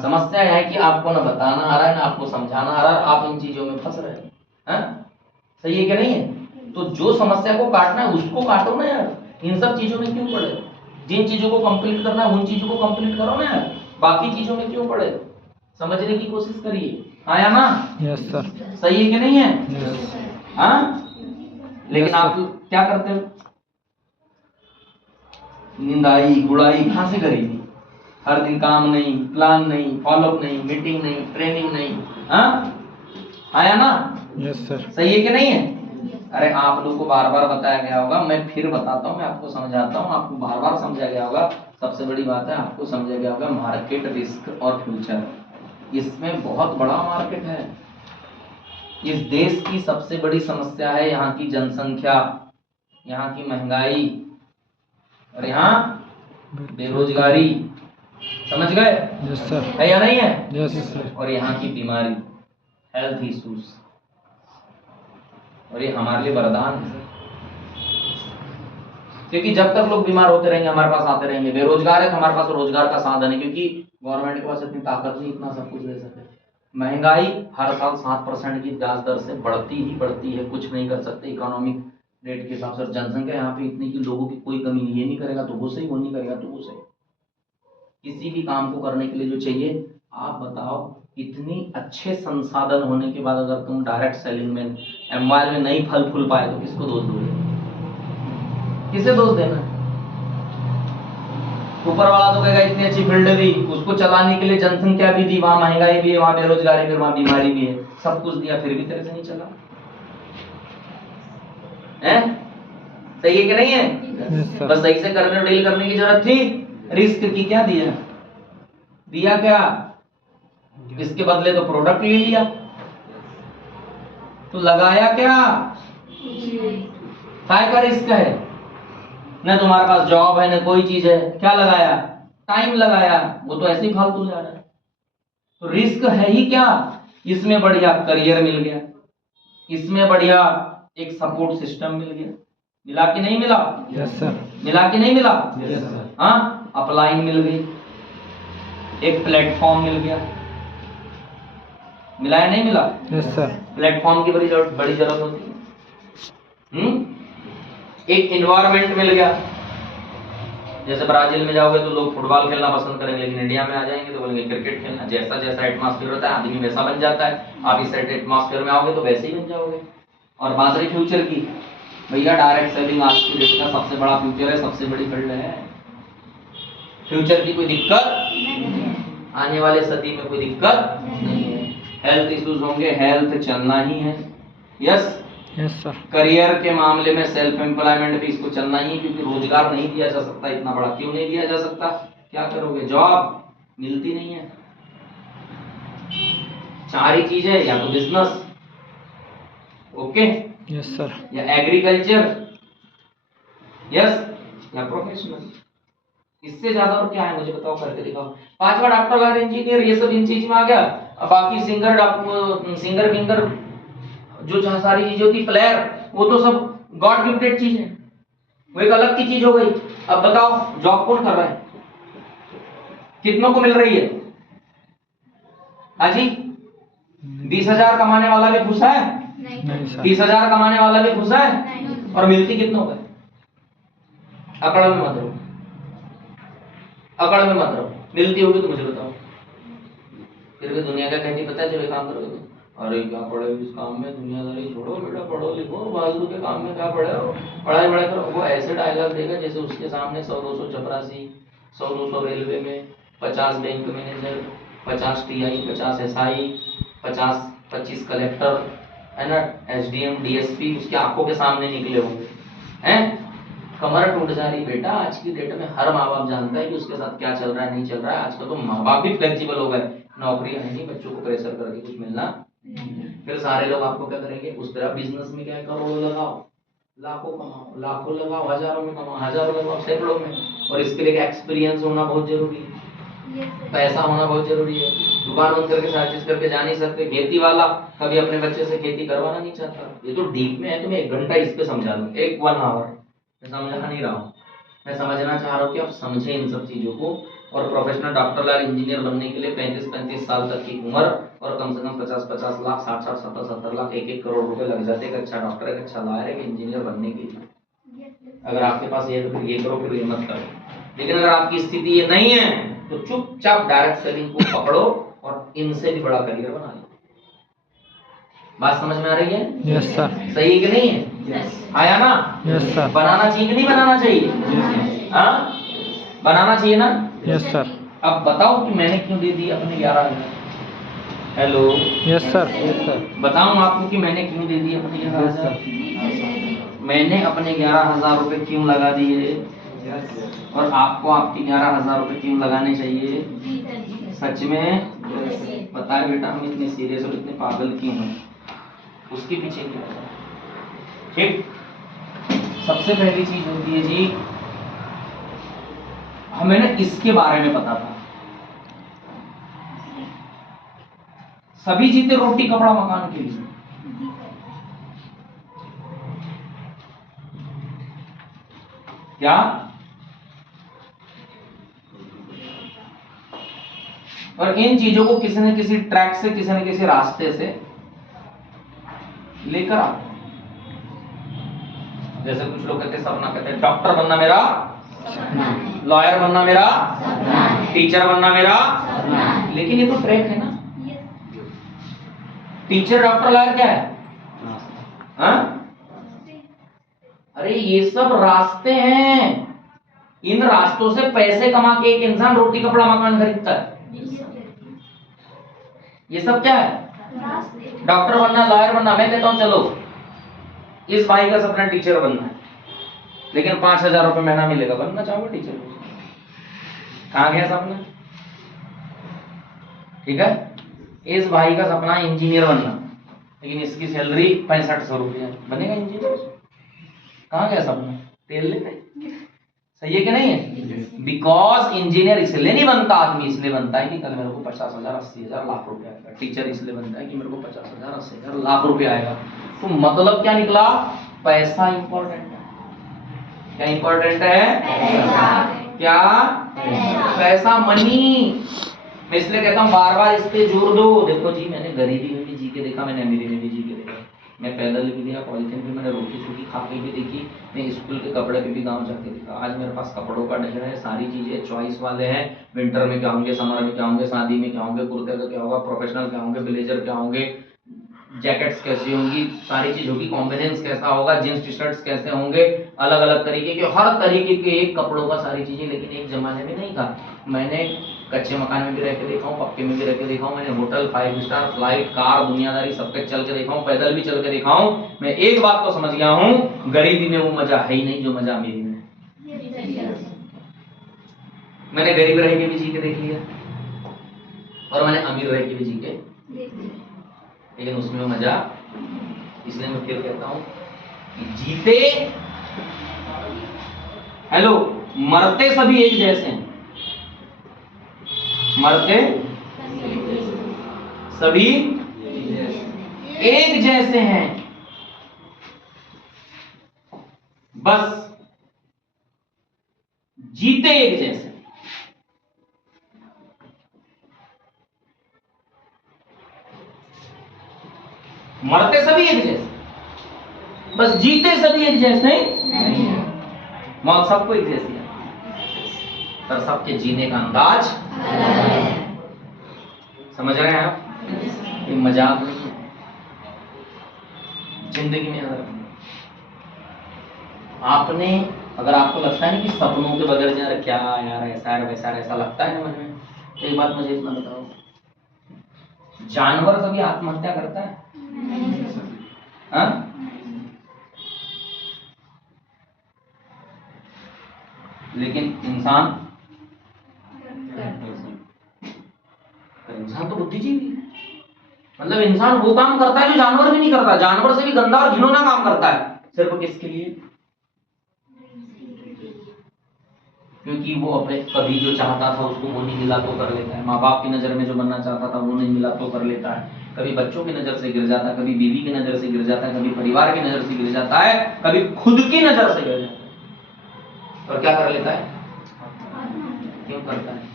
समस्या है कि आपको ना बताना आ रहा है, ना आपको समझाना आ रहा है, आप इन चीजों में फंस रहे हैं। सही है कि नहीं है? तो जो समस्या को काटना है उसको काटो ना यार, इन सब चीजों में क्यों पड़े? जिन चीजों को कंप्लीट करना है उन चीजों को कंप्लीट करो ना यार, बाकी चीजों में क्यों पड़े? समझने की कोशिश करिए। आया ना? Yes sir. सही है कि नहीं है? यस। लेकिन आप क्या करते हो? निंदाई गुड़ाई कहां से करेगी? हर दिन काम नहीं, प्लान नहीं, फॉलोअप नहीं, मीटिंग नहीं, ट्रेनिंग नहीं। आया ना? Yes sir. सही है कि नहीं है? अरे आप लोग को बार बार बताया गया होगा, मैं फिर बताता हूँ, मैं आपको समझाता हूँ, आपको बार बार समझाया गया होगा। सबसे बड़ी बात है आपको समझाया गया होगा मार्केट रिस्क और फ्यूचर, इसमें बहुत बड़ा मार्केट है। इस देश की सबसे बड़ी समस्या है यहाँ की जनसंख्या, यहाँ की महंगाई और यहाँ बेरोजगारी। समझ गए? Yes sir. है या नहीं है? Yes sir. और यहाँ की बीमारी, हेल्थ इश्यूज, और ये हमारे लिए वरदान है, क्योंकि जब तक लोग बीमार होते रहेंगे हमारे पास आते रहेंगे। बेरोजगार है तो हमारे पास रोजगार का साधन है, क्योंकि गवर्नमेंट के पास इतनी ताकत नहीं इतना सब कुछ दे सके। महंगाई हर साल 7% की ब्याज दर से बढ़ती ही बढ़ती है, कुछ नहीं कर सकते इकोनॉमिक रेट के हिसाब से। जनसंख्या यहाँ पे इतनी कि लोगों की कोई कमी नहीं, ये नहीं करेगा तो वो सही, वो नहीं करेगा तो वो सही। किसी भी काम को करने के लिए जो चाहिए, आप बताओ इतनी अच्छे संसाधन होने के बाद अगर तुम डायरेक्ट सेलिंग में एमवाइल में नहीं फल फूल पाए तो किसको दोष दोगे? किसे दोष देना? ऊपर वाला तो कहेगा इतनी अच्छी फील्ड दी, उसको चलाने के लिए जनसंख्या भी दी, वहां महंगाई भी है, वहां बेरोजगारी भी है, वहां बीमारी भी है, सब कुछ दिया, फिर भी तेरे से नहीं चला है। सही है कि नहीं है? बस सही से करने डील करने की जरूरत थी। रिस्क की क्या दिया? दिया क्या? इसके बदले तो प्रोडक्ट ले लिया, तो लगाया क्या? काय का रिस्क है? न तुम्हारे पास जॉब है न कोई चीज है, क्या लगाया? टाइम लगाया, वो तो ऐसे ही फालतू जा रहा है। तो रिस्क है ही क्या? इसमें बढ़िया करियर मिल गया, इसमें बढ़िया एक सपोर्ट सिस्टम मिल गया। मिला कि नहीं मिला? Yes sir. मिला कि नहीं मिला? Yes sir. हाँ, अपलाइन मिल गई, एक प्लेटफॉर्म मिल गया। मिला या नहीं मिला? Yes sir. प्लेटफॉर्म की बड़ी जरूरत होती है। एक एनवायरनमेंट मिल गया। जैसे ब्राजील में जाओगे तो लोग फुटबॉल खेलना पसंद करेंगे, लेकिन इंडिया में आ जाएंगे तो बोलेंगे क्रिकेट खेलना। जैसा जैसा एटमॉस्फेयर होता है आदमी वैसा बन जाता है। आप इस एटमॉस्फेयर में आओगे तो वैसे ही बन जाओगे। और बात रही फ्यूचर की, भैया डायरेक्ट सेलिंग आज की डेट का सबसे बड़ा फ्यूचर है, सबसे बड़ी फील्ड है। फ्यूचर की कोई दिक्कत नहीं है, आने वाले सदी में कोई दिक्कत नहीं है। हेल्थ इश्यूज होंगे, हेल्थ चलना ही है। Yes yes sir. करियर के मामले में सेल्फ एम्प्लॉयमेंट भी इसको चलना ही, क्योंकि रोजगार नहीं दिया जा सकता इतना बड़ा। क्यों नहीं दिया जा सकता? क्या करोगे? जॉब मिलती नहीं है। चार ही चीज है, या तो बिजनेस, ओके, यस सर। या एग्रीकल्चर, यस, या प्रोफेशनल। इससे ज्यादा और क्या है मुझे बताओ, करके दिखाओ। पांचवा डॉक्टर, लॉयर, इंजीनियर, ये सब इन चीज में आ गया। अब बाकी सिंगर विंगर जो जहाँ सारी चीजें होती, प्लेयर, वो तो सब गॉड गिफ्टेड चीज है, वो एक अलग की चीज हो गई। अब बताओ जॉब कौन कर रहा है? कितनों को मिल रही है? हाजी 20,000 कमाने वाला भी खुश है? नहीं सर। 20,000 कमाने वाला भी खुश है? और मिलती कितनों को? अकड़ में मत रहो, अकड़ में मत रहो। मिलती होगी तो मुझे बताओ। फिर भी दुनिया क्या कहती पता है जब ये काम करोगे तो? अरे क्या पढ़े इस काम में, दुनियादारी छोड़ो बेटा, पढ़ो लिखो, बाजू के काम में क्या पढ़े हो, पढ़ाई बड़ाई करो। वो ऐसे डायलॉग देगा जैसे उसके सामने 100-200 चपरासी, 100-200 रेलवे में, 50 bank manager, 50 TI, 50 SI, 50-25 collector, है ना, SDM, DSP उसके आंखों के सामने निकले होंगे हैं। कमर टूट जा रही बेटा। आज की डेट में हर माँ बाप जानता है कि उसके साथ क्या चल रहा है, नहीं चल रहा है। आजकल तो माँ बाप भी फ्लेक्सिबल हो गए, नौकरी है नहीं, बच्चों को प्रेशर करके कुछ मिलना। फिर सारे लोग आपको क्या करेंगे? उस तरह बिजनेस में क्या है, करोड़ों लगाओ, लाखों कमाओ, लाखों लगाओ, हजारों में कमाओ, हजारों लगाओ, सैकड़ों में। और इसके लिए एक्सपीरियंस होना बहुत जरूरी है, पैसा होना बहुत जरूरी है। दुकान बंद करके सारी चीज करके जा नहीं सकते। खेती वाला कभी अपने बच्चे से खेती करवाना नहीं चाहता। ये तो डीप में है, तुम्हें 1 घंटा इस पे समझा दूं, 1 आवर मैं समझा नहीं रहा हूँ, मैं समझना चाह रहा हूँ कि आप समझें इन सब चीजों को। और प्रोफेशनल डॉक्टर या इंजीनियर बनने के लिए 35-35 साल तक की उम्र और कम से कम 50-50 लाख, 60-60, 70-70 लाख, 1-1 करोड़ रुपए लग जाते हैं एक अच्छा डॉक्टर, एक अच्छा लॉयर, एक इंजीनियर बनने के लिए। अगर आपके पास ये तो फिर ये करो, फिर ये मत करो। लेकिन अगर आपकी स्थिति ये नहीं है तो चुपचाप डायरेक्ट सेलिंग को पकड़ो और इनसे भी बड़ा करियर बना लो। बात समझ में आ रही है? Yes sir. सही है कि नहीं है? आया ना? Yes sir. बनाना चाहिए कि नहीं बनाना चाहिए? हाँ, बनाना चाहिए ना? Yes sir. अब बताओ कि मैंने क्यों दे दी अपने 11,000, हेलो, यस सर। बताऊं आपको कि मैंने क्यों दे दिए अपने 11,000? मैंने अपने 11,000 रुपये क्यों लगा दिए और आपको आपके 11,000 रुपये क्यों लगाने चाहिए? सच में बताए बेटा, हम इतने सीरियस और इतने पागल क्यों हैं? उसके पीछे क्या है? ठीक, सबसे पहली चीज होती है जी, हमें ना इसके बारे में पता था। सभी जीते रोटी कपड़ा मकान के लिए, क्या? और इन चीजों को किसी न किसी ट्रैक से, किसी न किसी रास्ते से लेकर आते हैं। जैसे कुछ लोग कहते हैं, सपना कहते हैं डॉक्टर बनना मेरा, लॉयर बनना मेरा, टीचर बनना मेरा, लेकिन ये तो ट्रैक है ना। टीचर, डॉक्टर, लॉयर क्या है? हाँ? अरे ये सब रास्ते हैं। इन रास्तों से पैसे कमा के एक इंसान रोटी कपड़ा मकान खरीदता है। ये सब क्या है? डॉक्टर बनना, लॉयर बनना। मैं कहता हूं चलो, इस भाई का सपना टीचर बनना है, लेकिन 5,000 रुपये महीना मिलेगा, बनना चाहोगे टीचर? कहां गया सपना? ठीक है, इस भाई का सपना इंजीनियर बनना, लेकिन इसकी सैलरी 6500 रुपये, बनेगा इंजीनियर? कहां गया सपना? तेल लेते। सही है कि नहीं है? बिकॉज इंजीनियर इसलिए नहीं बनता आदमी, इसलिए बनता है कि कल मेरे को 50,000, 80,000, लाख रुपए आएगा। टीचर इसलिए बनता है कि मेरे को 50,000, 80,000, लाख रुपए आएगा। तो मतलब क्या निकला? पैसा इंपॉर्टेंट है। क्या इंपॉर्टेंट है? क्या? पैसा, मनी। मैं इसलिए कहता हूँ बार बार इस पे जोर दो। देखो जी, मैंने गरीबी में भी जी के देखा, मैंने अमीरी में भी जी के देखा, मैं पैदल भी देखा, पॉलिथीन भी, मैंने रोटी सूखी खा के भी देखी, मैं स्कूल के कपड़े पे भी गांव जाके देखा। आज मेरे पास कपड़ों का ढेर है, सारी चीजें चॉइस वाले हैं। विंटर में क्या होंगे, समर में क्या होंगे, शादी में क्या होंगे, कुर्ते का क्या होगा, प्रोफेशनल क्या होंगे, ब्लेजर क्या होंगे, जैकेट्स कैसी होंगी, सारी चीज होगी, कॉम्बिनेशन कैसा होगा, जींस टी शर्ट्स कैसे होंगे, अलग अलग तरीके के, हर तरीके के एक कपड़ों का सारी चीजें। लेकिन एक जमाने में नहीं था। मैंने कच्चे मकान में भी रह के देखा हूँ, पक्के में भी रह के देखा हूँ, मैंने होटल, 5 स्टार, फ्लाइट, कार, दुनियादारी सब पे चल के देखा हूँ, पैदल भी चल के देखा हूँ। मैं एक बात तो समझ गया हूँ, गरीबी में वो मजा है ही नहीं जो मजा अमीरी में। मैंने गरीब रह के भी जी के देख लिया और मैंने अमीर रह के भी जी के, लेकिन उसमें मजा। इसलिए मैं फिर कहता हूं कि जीते, हेलो, मरते सभी एक जैसे हैं। मरते सभी एक जैसे हैं, बस जीते एक जैसे। मरते सभी एक जैसे, बस जीते सभी एक जैसे नहीं है। मौत सबको एक जैसी है, पर सबके जीने का अंदाज समझ रहे हैं आप? ये मजाक नहीं है, जिंदगी में अगर आपने, अगर आपको लगता है ना कि सपनों के बगैर यार क्या यार ऐसा है वैसा ऐसा लगता है ना मन में, तो एक बात मुझे इतना बताओ, जानवर कभी आत्महत्या करता है? हाँ? लेकिन इंसान तो बुद्धिजीवी है। मतलब इंसान वो काम करता है जो जानवर भी नहीं करता, जानवर से भी गंदा और घिनौना काम करता है, सिर्फ किसके लिए? क्योंकि वो अपने कभी जो चाहता था उसको वो नहीं मिला तो कर लेता है, माँ बाप की नजर में जो बनना चाहता था वो नहीं मिला तो कर लेता है, कभी बच्चों की नजर से गिर जाता है, कभी बीवी की नजर से गिर जाता है, कभी परिवार की नजर से गिर जाता है, कभी खुद की नजर से गिर जाता है, और क्या कर लेता है? क्यों करता है?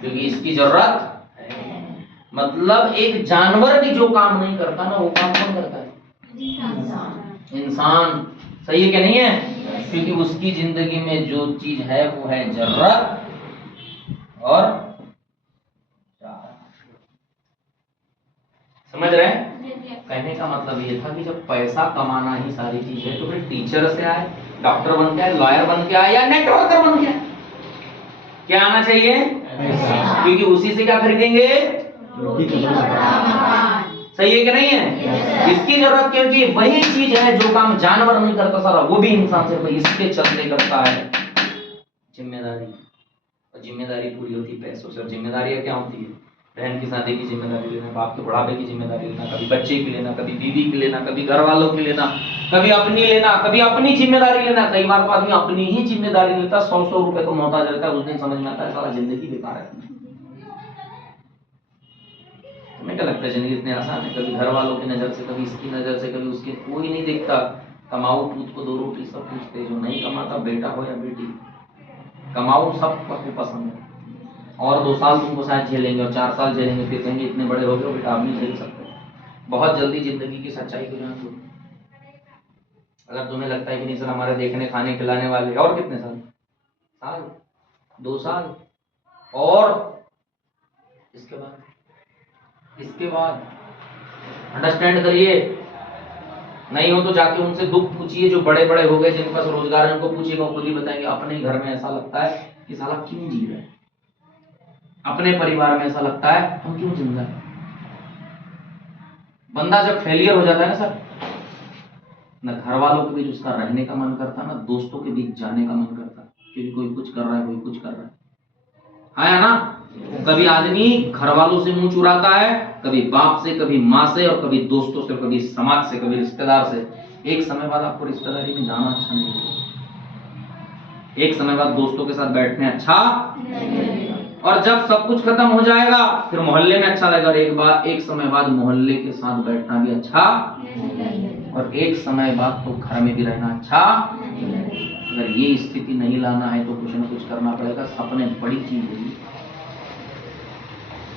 क्योंकि इसकी जरूरत। मतलब एक जानवर भी जो काम नहीं करता ना, वो काम कौन करता है? इंसान। सही है क्या नहीं है? क्योंकि उसकी जिंदगी में जो चीज है वो है जरूरत और समझ रहे हैं? कहने का मतलब ये था कि जब पैसा कमाना ही सारी चीज है, तो फिर टीचर से आए, डॉक्टर बन के आए, लॉयर बन के आए या नेटवर्कर बन के आए, क्या आना चाहिए? क्योंकि उसी से क्या खरीदेंगे? सही है कि नहीं है? इसकी जरूरत क्योंकि वही चीज है जो काम जानवर नहीं करता सारा, वो भी इंसान सिर्फ इसके चलते करता है। जिम्मेदारी, और जिम्मेदारी पूरी होती पैसों से। और जिम्मेदारियां क्या होती है? बहन की शादी की जिम्मेदारी लेना, बाप के बुढ़ापे की जिम्मेदारी लेना, कभी बच्चे की लेना, कभी बीवी की लेना, कभी घर वालों की लेना, कभी अपनी लेना, कभी अपनी जिम्मेदारी लेना। कई बार तो आदमी अपनी ही जिम्मेदारी लेता, 100-100 रुपए को मोहताज रहता है। उस दिन समझ में आता है सारा जिंदगी बेकार है। तुम्हें क्या लगता है जिंदगी इतनी आसान है? कभी घर वालों की नजर से, कभी इसकी नजर से, कभी उसकी, कोई नहीं देखता। कमाओ पूत को 2 रोटी सब पूछते, जो नहीं कमाता बेटा हो या बेटी, कमाओ सबको पसंद है। और 2 साल तुमको शायद झेलेंगे और 4 साल झेलेंगे, फिर कहेंगे इतने बड़े हो गए बेटा आप नहीं झेल सकते। बहुत जल्दी जिंदगी की सच्चाई को जान लो। अगर तुम्हें लगता है कि नहीं सर हमारे देखने खाने खिलाने वाले, और कितने साल 2 साल, और इसके बाद अंडरस्टैंड करिए। नहीं हो तो जाके उनसे दुख पूछिए जो बड़े बड़े हो गए, जिनके पास रोजगार है, उनको पूछिएगा, खुद ही बताएंगे। अपने घर में ऐसा लगता है कि साला क्यों जी रहे, अपने परिवार में ऐसा लगता है हम क्यों जिंदा है। बंदा जब फेलियर हो जाता है ना सर, ना घर वालों के बीच उसका रहने का मन करता, ना दोस्तों के बीच जाने का मन करता, क्योंकि कोई कुछ कर रहा है, कोई कुछ कर रहा है ना। कभी आदमी घर वालों से मुंह चुराता है, कभी बाप से, कभी माँ से, और कभी दोस्तों से, कभी समाज से, कभी रिश्तेदार से। एक समय बाद आपको रिश्तेदारी में जाना अच्छा नहीं लगेगा, एक समय बाद दोस्तों के साथ बैठने अच्छा नहीं, और जब सब कुछ खत्म हो जाएगा फिर मोहल्ले में अच्छा लगेगा, और एक समय बाद मोहल्ले के साथ बैठना भी अच्छा, और एक समय बाद तो घर में भी रहना अच्छा। अगर ये स्थिति नहीं लाना है तो कुछ ना कुछ करना पड़ेगा। सपने बड़ी चीज है,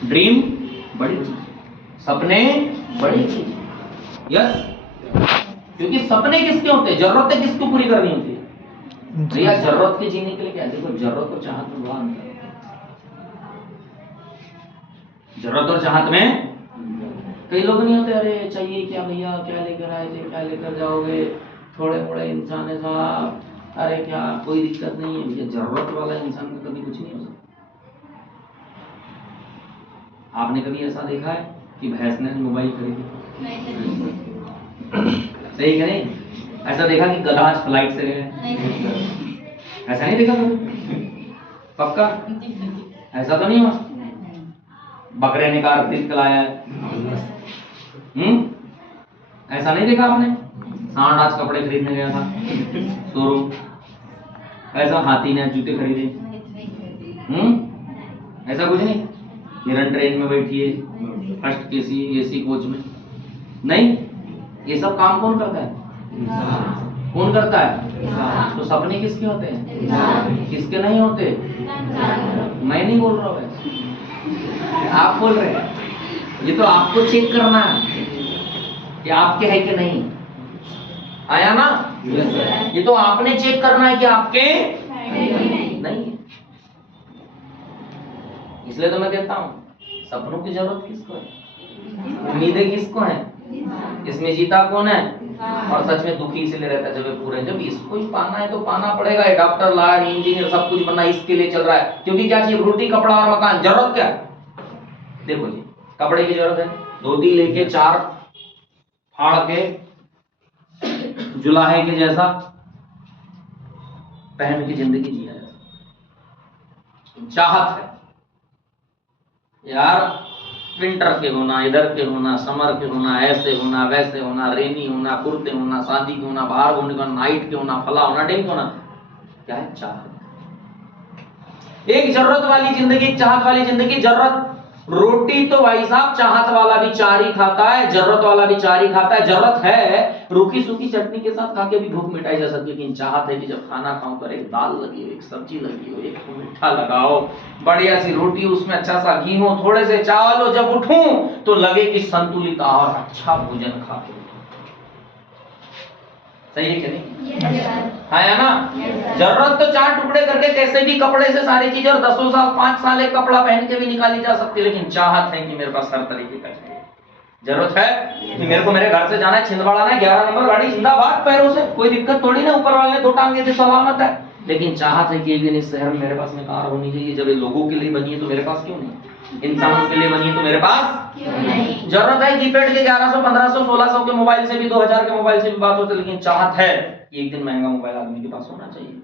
ड्रीम बड़ी चीज, सपने बड़ी चीज, यस। क्योंकि सपने किसके होते हैं, जरूरतें किसको पूरी करनी होती है भैया? जरूरत के जीने के लिए क्या, देखो जरूरत और चाहत में बड़ा अंतर है। जरूरत और चाहत में कई लोग नहीं होते, अरे चाहिए क्या भैया, क्या लेकर आए थे, क्या लेकर जाओगे, थोड़े मोड़े इंसान है साहब, अरे क्या कोई दिक्कत नहीं है भैया। जरूरत वाला इंसान का कभी कुछ नहीं हो सकता। आपने कभी ऐसा देखा है कि भैंस ने मोबाइल खरीदी? सही है नहीं? ऐसा देखा कि गधा आज फ्लाइट से गए? ऐसा नहीं देखा कभी? पक्का ऐसा तो नहीं हुआ? बकरे ने कार खरीद कर लाया है, ऐसा नहीं देखा आपने? सांड आज कपड़े खरीदने गया था शोरूम, ऐसा हाथी ने जूते खरीदे, ऐसा कुछ नहीं। हिरन ट्रेन में बैठी है फर्स्ट एसी कोच में, नहीं। ये सब काम कौन करता है? कौन करता है? तो सपने किसके होते हैं, किसके नहीं होते? मैं नहीं बोल रहा हूँ, आप बोल रहे हैं। ये तो आपको चेक करना है कि आपके है कि नहीं, आया ना? ये तो आपने चेक करना है कि आपके नहीं है। इसलिए तो मैं कहता हूँ सपनों की जरूरत किसको है, उम्मीदें किसको है, इसमें जीता कौन है, और सच में दुखी इसलिए रहता है जब ये पूरे, जब इसको ही पाना है तो पाना पड़ेगा। डॉक्टर, लॉयर, इंजीनियर सब कुछ बनना इसके लिए चल रहा है, क्योंकि क्या चाहिए? रोटी, कपड़ा और मकान। जरूरत क्या है? देखो जी, कपड़े की जरूरत है, धोती लेके 4 फाड़ के जुलाहे के जैसा पहन के जिंदगी जिया जाए। चाहत है यार, विंटर के होना, इधर के होना, समर के होना, ऐसे होना, वैसे होना, रेनी होना, कुर्ते होना, शादी के होना, बाहर घूमने का, नाइट के होना, फला होना, ढेंक होना। क्या है? चाहत। एक जरूरत वाली जिंदगी, एक चाहत वाली जिंदगी। जरूरत रोटी तो भाई साहब चाहत वाला भी 4 ही खाता है, जरूरत वाला भी 4 ही खाता है। जरूरत है रूखी सूखी चटनी के साथ खा के भी भूख मिटाई जा सकती है, लेकिन चाहत है कि जब खाना खाऊं पर एक दाल लगी हो, एक सब्जी लगी हो, एक मीठा लगाओ, बढ़िया सी रोटी, उसमें अच्छा सा घी हो, थोड़े से चावल हो, जब उठूं तो लगे कि संतुलित और अच्छा भोजन खा के। सही है कि नहीं? है ना? जरूरत तो 4 टुकड़े करके कैसे भी कपड़े से सारी चीजें, और 10 साल 5 साल एक कपड़ा पहन के भी निकाली जा सकती है, लेकिन चाहत है कि मेरे पास हर तरीके का चाहिए। जरूरत है कि मेरे को मेरे घर से जाना है छिंदवाड़ा में, 11 नंबर गाड़ी जिंदाबाद, पैरों से कोई दिक्कत थोड़ी ना, ऊपर वाले ने 2 टांग दिए थे, सलामत है। लेकिन चाहत है कि एक दिन इस शहर में मेरे पास में कार होनी चाहिए। जब ये लोगों के लिए बनी है तो मेरे पास क्यों नहीं? इंसानों के लिए बनी है तो मेरे पास क्यों नहीं? जरूरत है कीपैड के 1100, 1500, 1600 के मोबाइल से भी, 2000 के मोबाइल से भी बात होती है, लेकिन चाहत है कि एक दिन महंगा मोबाइल आदमी के पास होना चाहिए।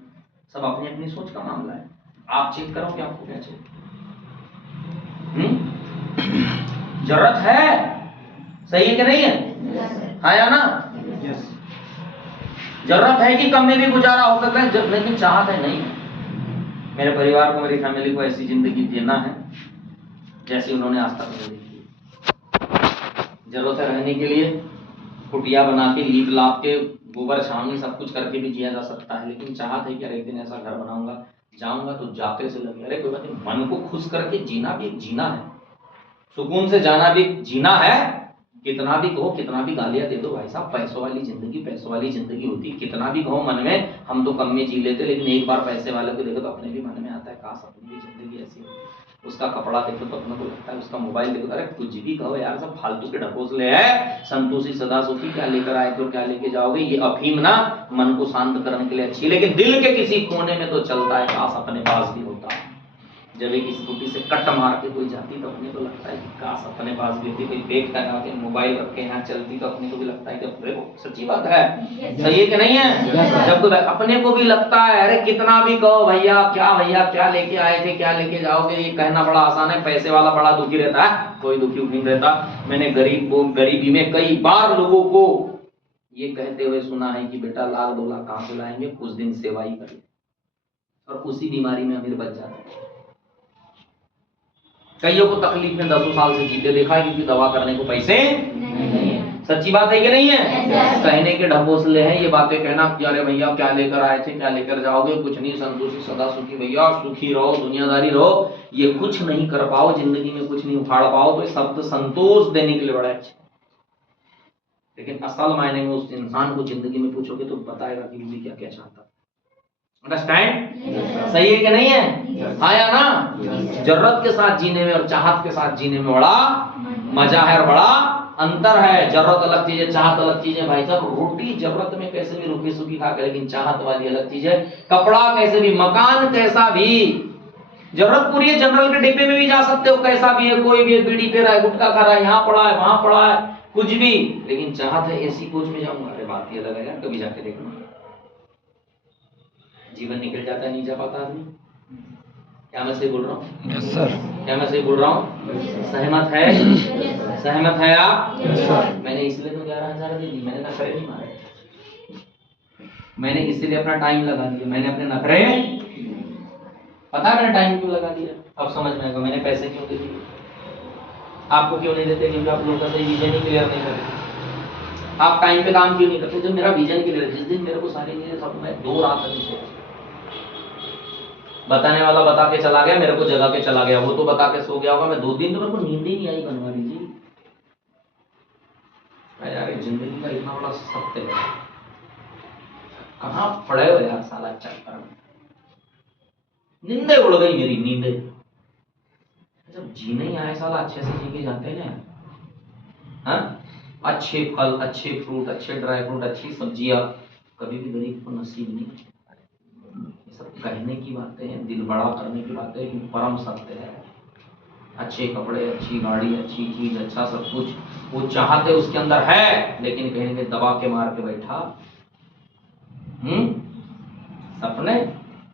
सब अपनी अपनी सोच का मामला है। आप चेक करो कि आपको क्या चाहिए। जरूरत है, सही है कि नहीं है? हाँ या ना? जरूरत है कि कम में भी गुजारा हो सकता है, लेकिन चाहत है नहीं। मेरे परिवार को, मेरी फैमिली को ऐसी जिंदगी जीना है जैसे उन्होंने आज तक नहीं देखी। जरूरत है रहने के लिए, कुटिया बना के, लीप लाप के, गोबर छावनी सब कुछ करके भी जिया जा सकता है, लेकिन चाहत है कि अरे एक दिन ऐसा घर बनाऊंगा, जाऊंगा तो जाते से लगे अरे कोई बात नहीं, मन को खुश करके जीना भी एक जीना है, सुकून से जाना भी जीना है। कितना भी कहो, कितना भी गालियां दे दो भाई साहब, पैसों वाली जिंदगी होती, कितना भी कहो मन में हम तो कम में जी लेते, लेकिन एक बार पैसे वाले को देखो तो अपने भी मन में आता है काश अपनी भी जिंदगी ऐसी होती। उसका कपड़ा देखो तो अपने को लगता है, उसका मोबाइल देखो, अरे कुछ भी कहो यार, सब फालतू के ढकोसले है। संतोषी सदा सुखी क्या लेकर आए तो क्या लेके जाओगे? ये अफीम ना मन को शांत करने के लिए अच्छी, लेकिन दिल के किसी कोने में तो चलता है काश अपने पास भी होता। जब एक स्कूटी से कट मार के कोई जाती तो अपने को लगता है कि काश अपने पास भी होती। कोई बैग टंगा के मोबाइल रख के यहाँ चलती तो अपने को भी लगता है कि देखो सच्ची बात है, सही है कि नहीं है? जब कोई अपने को भी लगता है, अरे कितना भी कहो भैया क्या लेके आए थे, क्या लेके जाओगे, ये कहना बड़ा आसान है। पैसे वाला बड़ा दुखी रहता है, कोई दुखी नहीं रहता। मैंने गरीबी में कई बार लोगों को ये कहते हुए सुना है कि बेटा लाख 2 लाख कहाँ से लाएंगे, कुछ दिन सेवा ही करिए, और उसी बीमारी में अमीर बच जाता है। कईयों को तकलीफ में 10 साल से जीते देखा है, क्योंकि दवा करने को पैसे नहीं है। सच्ची बात है कि नहीं है? कहने के ढकोसले हैं ये बातें कहना कि अरे भैया क्या लेकर आए थे, क्या लेकर जाओगे, कुछ नहीं, संतोषी सदा सुखी, भैया सुखी रहो, दुनियादारी रहो। ये कुछ नहीं कर पाओ जिंदगी में, कुछ नहीं उखाड़ पाओ, तो ये शब्द संतोष देने के लिए बड़ा अच्छा, लेकिन असल मायने में उस इंसान को जिंदगी में पूछोगे तो बताएगा कि वो क्या क्या चाहता। अंडरस्टैंड? सही है कि नहीं है? हाँ या ना? जरूरत के साथ जीने में और चाहत के साथ जीने में बड़ा मजा है और बड़ा अंतर है। जरूरत अलग चीज है, चाहत अलग चीज है। भाई साहब रोटी जरूरत में कैसे भी रूखी सूखी खा के, लेकिन चाहत वाली अलग चीज है। कपड़ा कैसे भी, मकान कैसा भी, जरूरत पूरी है, जनरल के डिब्बे में भी जा सकते हो, कैसा भी है, कोई भी है, बीड़ी पे रहा है, गुटखा खा रहा है, यहाँ पड़ा है, वहां पड़ा है, कुछ भी, लेकिन चाहत है एसी कोच में जाऊंगा, अरे बात ही अलग है यार, कभी जाके देखना। जीवन निकल जाता है, नहीं जा पाता आदमी। क्या मैं सही बोल रहा हूँ? Yes sir. क्या मैं सही बोल रहा हूँ? सहमत है? सहमत है आप? मैंने इसलिए तो 11,000 दे दी, मैंने नखरे नहीं मारे, मैंने इसीलिए अपना टाइम लगा दिया, मैंने अपने नखरे, पता है मैंने टाइम क्यों लगा दिया? अब समझ में आएगा मैंने पैसे क्यों दे दिए। आपको क्यों नहीं देते? क्योंकि आप लोगों का सही विजन ही क्लियर नहीं करते। आप टाइम पे काम क्यों नहीं करते? जब मेरा विजन क्लियर, जिस दिन मेरे को सारी चीजें सब, मैं 2 रात तक सोया, बताने वाला बता के चला गया, मेरे को जगा के चला गया, वो तो बता के सो गया होगा, मैं 2 दिन तो मेरे को नींद ही नहीं आई। बनवा लीजिए यार, जिंदगी का इतना बड़ा सत्य है, कहाँ पड़े हो यार साला चक्कर में। नींदे उड़ गई मेरी, नींदे। जब जीने ही आए साला, अच्छे से जी के जाते हैं ना, हाँ? अच्छे फल, अच्छे फ्रूट, अच्छे ड्राई फ्रूट, अच्छी सब्जियां कभी भी गरीब को नसीब नहीं। ये सब कहने की बातें हैं, दिल बड़ा करने की बातें हैं, कि परम सत्य है। अच्छे कपड़े, अच्छी गाड़ी, अच्छी चीज, अच्छा सब कुछ वो चाहते उसके अंदर है, लेकिन कहीं ना कहीं दबा के मार के बैठा। सपने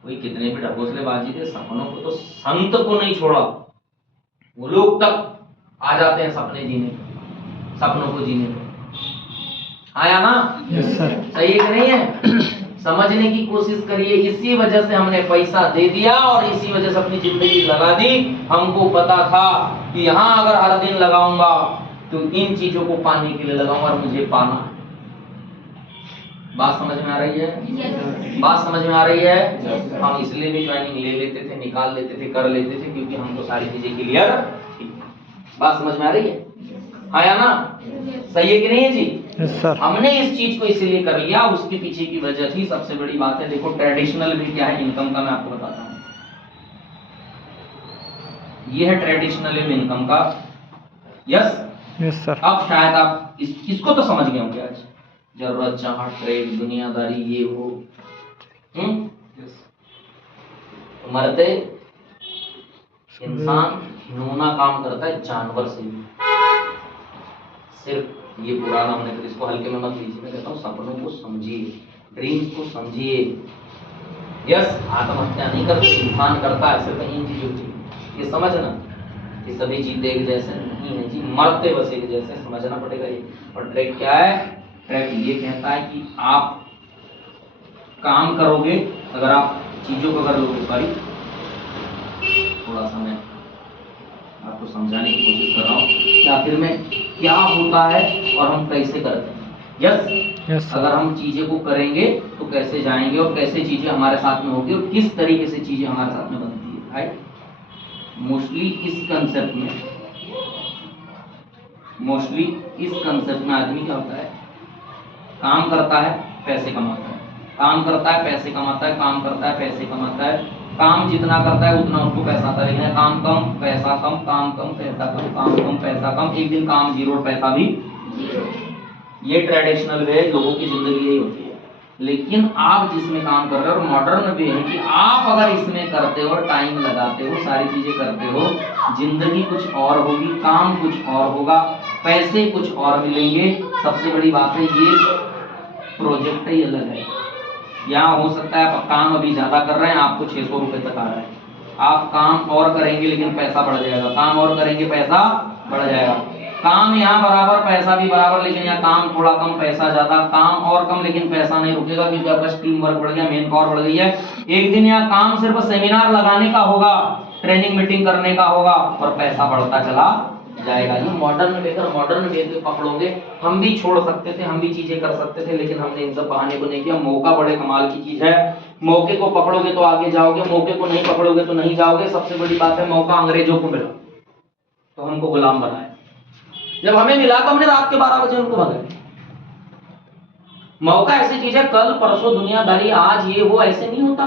कोई कितने भी ढकोसलेबाजी के, सपनों को तो संत को नहीं छोड़ा, वो लोग तक आ जाते हैं सपने जीने को, सपनों को जीने को। आया ना? Yes sir. सही है कि नहीं है? समझने की कोशिश करिए। इसी वजह से हमने पैसा दे दिया और इसी वजह से अपनी जिंदगी लगा दी। हमको पता था कि यहाँ अगर हर दिन लगाऊंगा तो इन चीजों को पाने के लिए लगाऊंगा और मुझे पाना है। बात समझ में आ रही है? बात समझ में आ रही है? हम इसलिए भी ज्वाइनिंग ले लेते थे, निकाल लेते थे, कर लेते थे, क्योंकि हमको सारी चीजें क्लियर थी। बात समझ में आ रही है? आया ना? सही है कि नहीं है जी? Yes sir. हमने इस चीज को इसलिए कर लिया, उसके पीछे की वजह थी। सबसे बड़ी बात है, देखो ट्रेडिशनल भी क्या है इनकम का, मैं आपको बताता हूँ। ये है ट्रेडिशनल इनकम का। यस? Yes sir. अब शायद आप इसको तो समझ गए होंगे आज। जरूरत, चाहत, ट्रेड, दुनियादारी, ये वो। मरते इंसान घिनौना काम करता है जानवर से भी। सिर्फ ये पुराना होने पर इसको हल्के में मत लीजिए। मैं कहता हूँ सपनों को समझिए, ड्रीम्स को समझिए। यस, आत्महत्या नहीं करते, इंसान करता है, सिर्फ इन चीजों की ये समझना कि सभी जीते एक जैसे नहीं है जी, मरते बस एक जैसे, समझना पड़ेगा ये। और ट्रैक क्या है? ट्रैक ये कहता है कि आप काम करोगे, अगर आप चीजों को अगर लोगे, सॉरी थोड़ा सा मैं आपको समझाने की कोशिश कर रहा हूँ कि आखिर में क्या होता है और हम कैसे करते हैं। यस, अगर हम चीजें को करेंगे तो कैसे जाएंगे और कैसे चीजें हमारे साथ में होगी और किस तरीके से चीजें हमारे साथ में बनती है, राइट। मोस्टली इस कंसेप्ट में आदमी क्या होता है, काम करता है, पैसे कमाता है, काम करता है, पैसे कमाता है, काम करता है, पैसे कमाता है, काम जितना करता है उतना उसको पैसा आता है, लेकिन काम कम पैसा कम, काम कम पैसा कम, काम कम पैसा कम, एक दिन काम जीरो पैसा भी जीरो। ये ट्रेडिशनल वे लोगों की जिंदगी यही होती है। लेकिन आप जिसमें काम कर रहे हो, और मॉडर्न वे है कि आप अगर इसमें करते हो, टाइम लगाते हो, सारी चीजें करते हो, जिंदगी कुछ और होगी, काम कुछ और होगा, पैसे कुछ और मिलेंगे। सबसे बड़ी बात है ये प्रोजेक्ट ही अलग है। यहाँ हो सकता है आप काम अभी ज्यादा कर रहे हैं, आपको 600 रुपए तक आ रहा है, आप काम और करेंगे लेकिन पैसा बढ़ जाएगा, काम और करेंगे पैसा बढ़ जाएगा, काम यहाँ बराबर पैसा भी बराबर, लेकिन यहाँ काम थोड़ा कम पैसा ज्यादा, काम और कम लेकिन पैसा नहीं रुकेगा, क्योंकि आपका टीम वर्क बढ़ गया, मेन पावर बढ़ गई है। एक दिन यहाँ काम सिर्फ सेमिनार लगाने का होगा, ट्रेनिंग मीटिंग करने का होगा, और पैसा बढ़ता चला जाएगा। ये मॉडर्न वे को पकड़ोगे। हम भी छोड़ सकते थे, हम भी चीजें कर सकते थे, लेकिन हमने इन सब बहाने को नहीं किया। मौका बड़े कमाल की चीज है, मौके को पकड़ोगे तो आगे जाओगे, मौके को नहीं पकड़ोगे तो नहीं जाओगे। सबसे बड़ी बात है, मौका अंग्रेजों को मिला तो हमको गुलाम बनाया, जब हमें मिला तो हमने रात के 12 बजे उनको भगाया। मौका ऐसी चीज है, कल परसों दुनियादारी, आज ये वो ऐसे नहीं होता।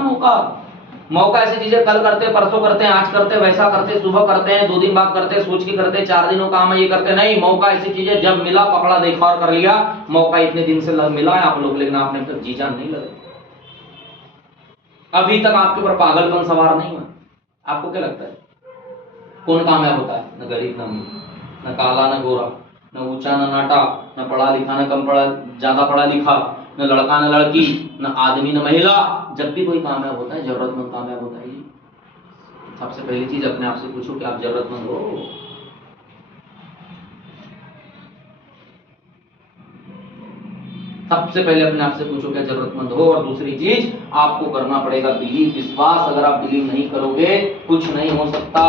मौका ऐसी चीजें, कल करते, परसों करते, आज करते, वैसा करते, सुबह करते हैं, 2 दिन बाद करते, सोच के करते, 4 दिनों काम है ये करते, नहीं। मौका ऐसी चीजें, जब मिला पकड़ा, देखा और कर लिया। मौका इतने दिन से मिला है आप लोग, लेकिन आपने अब तक जी जान नहीं लगा, अभी तक आपके ऊपर पागलपन सवार नहीं हुआ। आपको क्या लगता है कौन कामयाब होता है? न गरीब, न अमीर, न काला न गोरा, न ऊंचा न नाटा, न पढ़ा लिखा न कम पढ़ा, ज्यादा पढ़ा लिखा, न लड़का न लड़की, न आदमी न महिला। जब भी कोई कामयाब होता है, जरूरतमंद कामयाब होता है। सबसे पहली चीज अपने आप से पूछो कि आप जरूरतमंद हो? सबसे पहले अपने आप से पूछो क्या जरूरतमंद हो। और दूसरी चीज, आपको करना पड़ेगा बिलीव, विश्वास। अगर आप बिलीव नहीं करोगे कुछ नहीं हो सकता।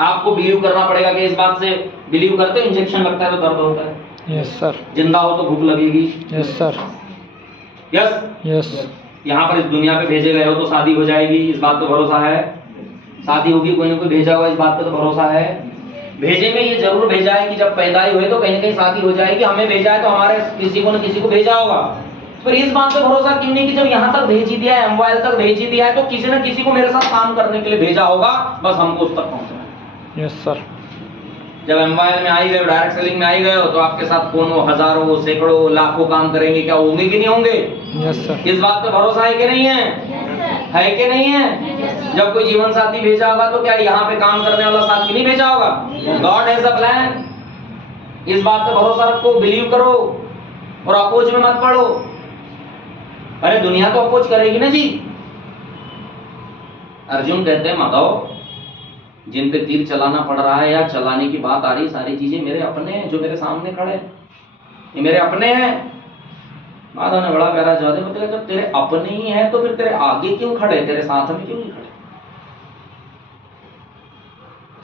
आपको बिलीव करना पड़ेगा कि इस बात से, बिलीव करते हो इंजेक्शन लगता है तो दर्द होता है, यस सर, जिंदा हो तो भूख लगेगी, यस सर, यस यस, यहाँ पर इस दुनिया पे भेजे गए हो तो शादी हो जाएगी, इस बात पे भरोसा है, शादी होगी, कोई ना कोई भेजा हुआ, इस बात पे तो भरोसा है। भेजेंगे, ये जरूर भेजा है कि जब पैदाई हुए तो कहीं ना कहीं शादी हो जाएगी, हमें भेजा है तो हमारे किसी को न किसी को भेजा होगा। पर इस बात पे भरोसा क्यों नहीं कि जब यहाँ तक भेज ही दिया है, एमवाइल तक भेज ही दिया है, तो किसी न किसी को मेरे साथ काम करने के लिए भेजा होगा, बस हमको उस तक पहुंचना है। Yes sir. जब एमवाइल में आई गए हो, डायरेक्ट सेलिंग में आई गए हो, तो आपके साथ कौनों, हजारों, सैकड़ों, लाखों काम करेंगे, क्या होंगे कि नहीं होंगे? Yes sir. इस बात पे भरोसा है कि नहीं है? है कि नहीं है? जब कोई जीवन साथी भेजा होगा तो क्या यहाँ पे काम करने वाला साथी नहीं भेजा होगा? God has a plan. इस बात पे भरोसा रखो, बिलीव करो और अपोज में मत पड़ो। अरे दुनिया तो अपोज करेगी ना जी। अर्जुन कहते हैं माधव, जिन पे तीर चलाना पड़ रहा है या चलाने की बात आ रही, सारी चीजें मेरे अपने हैं, जो मेरे सामने खड़े हैं, ये मेरे अपने हैं। माधव ने बड़ा प्यारा जवाब दिया, मतलब जब तेरे अपने ही है तो फिर तेरे आगे क्यों खड़े, तेरे साथ में क्यों नहीं खड़े?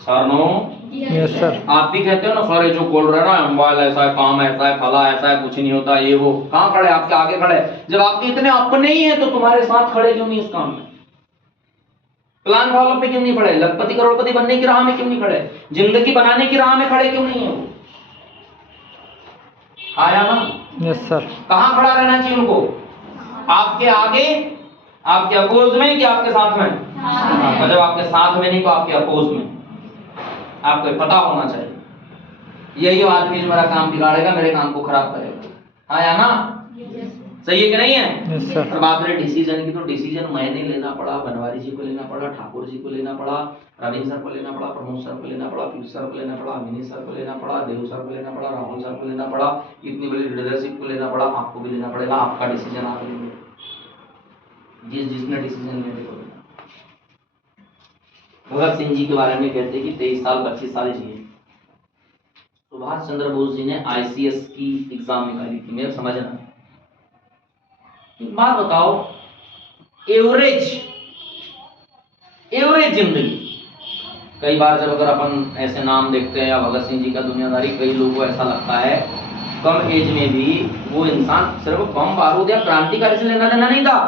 Sir no? Yes sir. आप भी कहते हो ना सर, जो बोल रहे हैं ना, मोबाइल ऐसा है, काम ऐसा है, फला ऐसा है, कुछ नहीं होता, ये वो। कहाँ खड़े? आपके आगे खड़े। जब आपके इतने अपने ही हैं तो तुम्हारे साथ खड़े क्यों नहीं इस काम में? प्लान फॉलो पे क्यों नहीं खड़े? लखपति करोड़पति बनने की राह में क्यों नहीं खड़े? जिंदगी बनाने की राह में खड़े क्यों नहीं है वो? आया ना? Yes sir. कहाँ खड़ा रहना चाहिए उनको? आपके आगे, आपके अपोज में कि आपके साथ में? हाँ। जब आपके साथ में नहीं तो आपके अपोज में। आपको पता होना चाहिए, यही आदमी जो मेरा काम बिगाड़ेगा, मेरे काम को खराब करेगा। आया ना? सही है कि नहीं है? Yes sir. और बात रही डिसीजन की, तो डिसीजन मैंने लेना पड़ा, बनवारी जी को लेना पड़ा, ठाकुर जी को लेना पड़ा, रविंद्र सर को लेना पड़ा, प्रमोद सर को लेना पड़ा, पीयूष सर को लेना पड़ा, अमिनी सर को लेना पड़ा, देव सर को लेना पड़ा, राहुल सर को लेना पड़ा, इतनी बड़ी लीडरशिप को लेना पड़ा, आपको भी लेना पड़ेगा। आपका डिसीजन आप लेंगे, जिसने डिसीजन लेने को लेना। भगत सिंह जी के बारे में कहते हैं कि 23 साल 25 साल जिए। सुभाष चंद्र बोस जी ने ICS की एग्जाम निकाली थी, मेरा समझना। एक बात बताओ, एवरेज जिंदगी, कई बार जब अगर अपन ऐसे नाम देखते हैं या भगत सिंह जी का दुनियादारी, कई लोगों को ऐसा लगता है कम एज में भी वो इंसान सिर्फ बम बारूद या क्रांतिकारी से लेना देना नहीं था,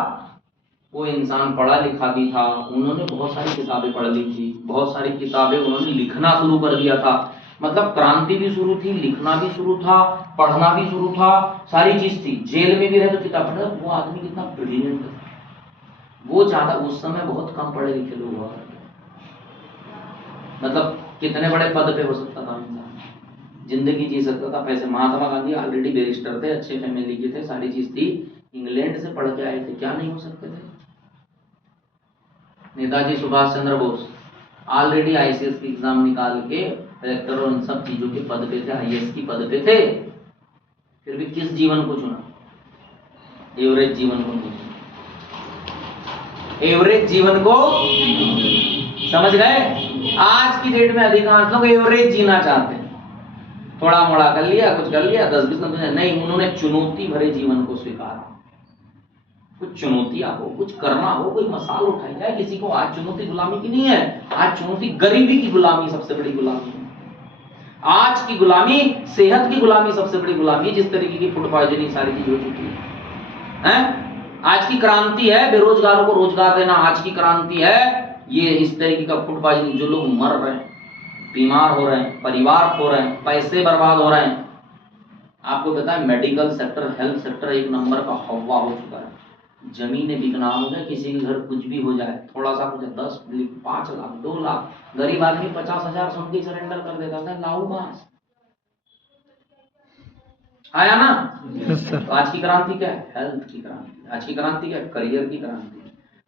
वो इंसान पढ़ा लिखा भी था। उन्होंने बहुत सारी किताबें पढ़ ली थी, बहुत सारी किताबें उन्होंने लिखना शुरू कर दिया था। मतलब क्रांति भी शुरू थी, लिखना भी शुरू था, पढ़ना भी शुरू था, सारी चीज थी। जेल में भी रहे तो किताब पढ़ा। वो आदमी कितना ब्रिलियंट था। वो ज्यादा, उस समय बहुत कम पढ़े लिखे लोग हुआ करते। मतलब कितने बड़े पद पे हो सकता था इंसान, जिंदगी जी सकता था। पैसे, महात्मा गांधी ऑलरेडी बैरिस्टर थे, अच्छे फैमिली के थे, सारी चीज थी, इंग्लैंड से पढ़ के आए थे, क्या नहीं हो सकते थे। नेताजी सुभाष चंद्र बोस ऑलरेडी ICS की एग्जाम निकाल के कलेक्टर और इन सब चीजों के पद पे थे, IAS की पद पे थे, फिर भी किस जीवन को चुना? एवरेज जीवन को चुना। एवरेज जीवन को समझ गए? आज की डेट में अधिकांश लोग एवरेज जीना चाहते हैं, थोड़ा मोड़ा कर लिया, कुछ कर लिया, 10-20 नहीं, उन्होंने चुनौती भरे जीवन को स्वीकारा। कुछ चुनौतियां हो, कुछ करना हो, कोई मसाल उठाई जाए किसी को। आज चुनौती गुलामी की नहीं है, आज चुनौती गरीबी की गुलामी सबसे बड़ी गुलामी है। आज की गुलामी सेहत की गुलामी सबसे बड़ी गुलामी है। जिस तरीके की फूड पॉइजनिंग सारी चीज हो चुकी है। आज की क्रांति है बेरोजगारों को रोजगार देना, आज की क्रांति है ये इस तरीके का फूड पॉइजनिंग। जो लोग मर रहे हैं, बीमार हो रहे हैं, परिवार खो रहे हैं, पैसे बर्बाद हो रहे हैं। आपको पता है मेडिकल सेक्टर, हेल्थ सेक्टर एक नंबर का हवा हो चुका है। जमीनें बिकना हो गया, किसी के घर कुछ भी हो जाए, थोड़ा सा कुछ 10, 5 लाख, 2 लाख, गरीब आदमी 50,000 सुन के सरेंडर कर देता था। लाऊ बास आया ना? Yes sir. तो आज की क्रांति क्या है? हेल्थ की क्रांति। आज की क्रांति क्या है? करियर की क्रांति।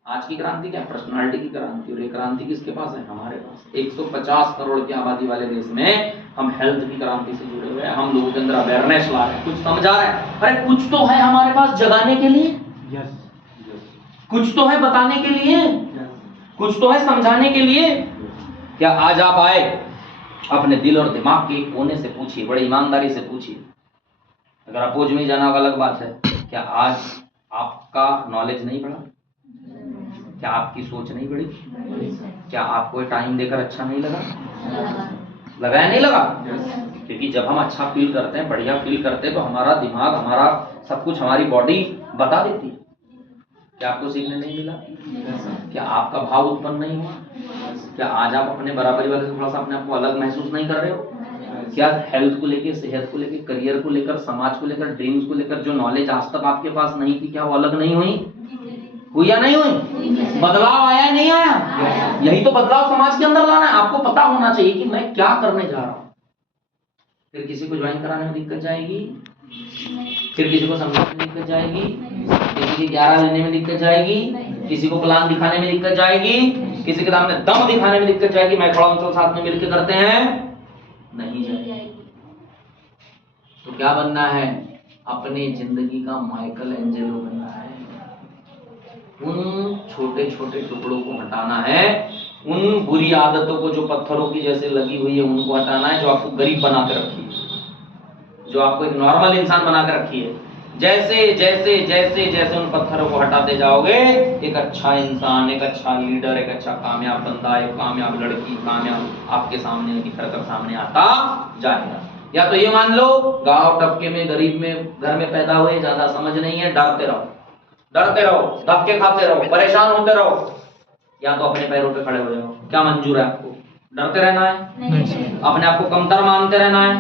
आज की क्रांति क्या है? पर्सनालिटी की क्रांति। और ये क्रांति किसके पास है? हमारे पास। 150 करोड़ की आबादी वाले देश में हम हेल्थ की क्रांति से जुड़े हुए हैं। हम लोगों के अंदर अवेयरनेस ला रहे हैं, कुछ समझा रहे हैं। अरे कुछ तो है हमारे पास जगाने के लिए, कुछ तो है बताने के लिए, कुछ तो है समझाने के लिए। क्या आज आप आए, अपने दिल और दिमाग के कोने से पूछिए, बड़ी ईमानदारी से पूछिए। अगर अपोज में जाना अलग बात है, क्या आज आपका नॉलेज नहीं बढ़ा? क्या आपकी सोच नहीं बढ़ी? क्या आपको टाइम देकर अच्छा नहीं लगा? लगा या नहीं लगा? क्योंकि जब हम अच्छा फील करते हैं, बढ़िया फील करते हैं, तो हमारा दिमाग, हमारा सब कुछ, हमारी बॉडी बता देती है। क्या आपको सीखने नहीं मिला? क्या आपका भाव उत्पन्न नहीं हुआ? क्या आज आप अपने बराबरी वाले से थोड़ा सा अपने आप को अलग महसूस नहीं कर रहे हो? क्या हेल्थ को लेकर, सेहत को लेकर, करियर को लेकर, समाज को लेकर, ड्रीम्स को लेकर जो नॉलेज आज तक आपके पास नहीं थी, क्या वो अलग नहीं हुई? हुई या नहीं हुई? बदलाव आया नहीं आया? यही तो बदलाव समाज के अंदर लाना है। आपको पता होना चाहिए कि मैं क्या करने जा रहा हूँ। फिर किसी को ज्वाइन कराने में दिक्कत जाएगी, फिर किसी को समझाने में दिक्कत जाएगी, किसी की 11 लेने में दिक्कत जाएगी, किसी को प्लान दिखाने में दिक्कत जाएगी, किसी के सामने दम दिखाने में दिक्कत जाएगी। मैं खड़ा हूं, साथ में मिलकर करते हैं, नहीं जाएगी। तो क्या बनना है? अपने जिंदगी का माइकल एंजेलो बनना है। उन छोटे छोटे टुकड़ों को हटाना है, उन बुरी आदतों को जो पत्थरों की जैसे लगी हुई है उनको हटाना है, जो आपको गरीब बना कर रखी है, जो आपको एक नॉर्मल इंसान बना कर रखी है। जैसे जैसे जैसे जैसे उन पत्थरों को हटाते जाओगे, एक अच्छा इंसान, एक अच्छा लीडर, एक अच्छा कामयाब बंदा, एक कामयाब लड़की, कामयाब आपके सामने निखर कर सामने आता जाएगा। या तो ये मान लो, गांव टपके में, गरीब में घर में पैदा हुए, ज्यादा समझ नहीं है, डरते रहो, डरते रहो, धक्के खाते रहो, परेशान होते रहो। या तो अपने पैरों पे खड़े हो जाओ। क्या मंजूर है आपको? डरते रहना है? अपने आप को कमतर मानते रहना है?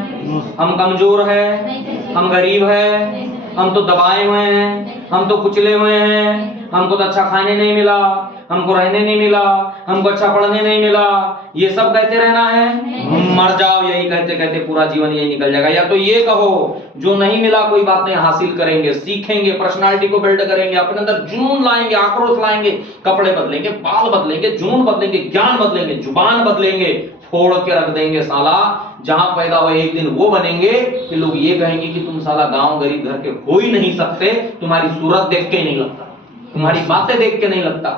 हम कमजोर है, हम गरीब है, हम तो दबाए हुए हैं, हम तो कुचले हुए हैं, हमको तो अच्छा खाने नहीं मिला, हमको रहने नहीं मिला, हमको अच्छा पढ़ने नहीं मिला, ये सब कहते रहना है, मर जाओ यही कहते कहते पूरा जीवन यही निकल जाएगा। या तो ये कहो जो नहीं मिला कोई बात नहीं, हासिल करेंगे, सीखेंगे, पर्सनालिटी को बिल्ड करेंगे, अपने अंदर जुनून लाएंगे, आक्रोश लाएंगे, कपड़े बदलेंगे, बाल बदलेंगे, जुनून बदलेंगे, ज्ञान बदलेंगे, जुबान बदलेंगे, फोड़ के रख देंगे साला। जहां पैदा हुए एक दिन वो बनेंगे कि लोग ये कहेंगे कि तुम साला गांव गरीब घर के हो ही नहीं सकते, तुम्हारी सूरत देख के ही नहीं लगता, तुम्हारी बातें देख के नहीं लगता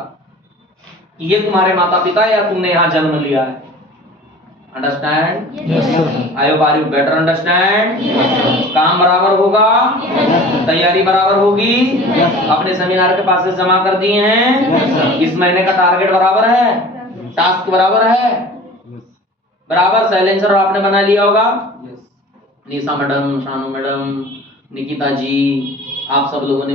कि ये तुम्हारे माता पिता या तुमने यहाँ जन्म लिया है। Understand? Yes sir. I hope are you better understand? काम बराबर होगा, तैयारी बराबर होगी, अपने सेमिनार के पास जमा कर दिए हैं, इस महीने का टारगेट बराबर है, टास्क बराबर है, बराबर साइलेंसर आपने बना लिया होगा। निशा मैडम, शानू मैडम, निकिता जी, आप सब लोगों ने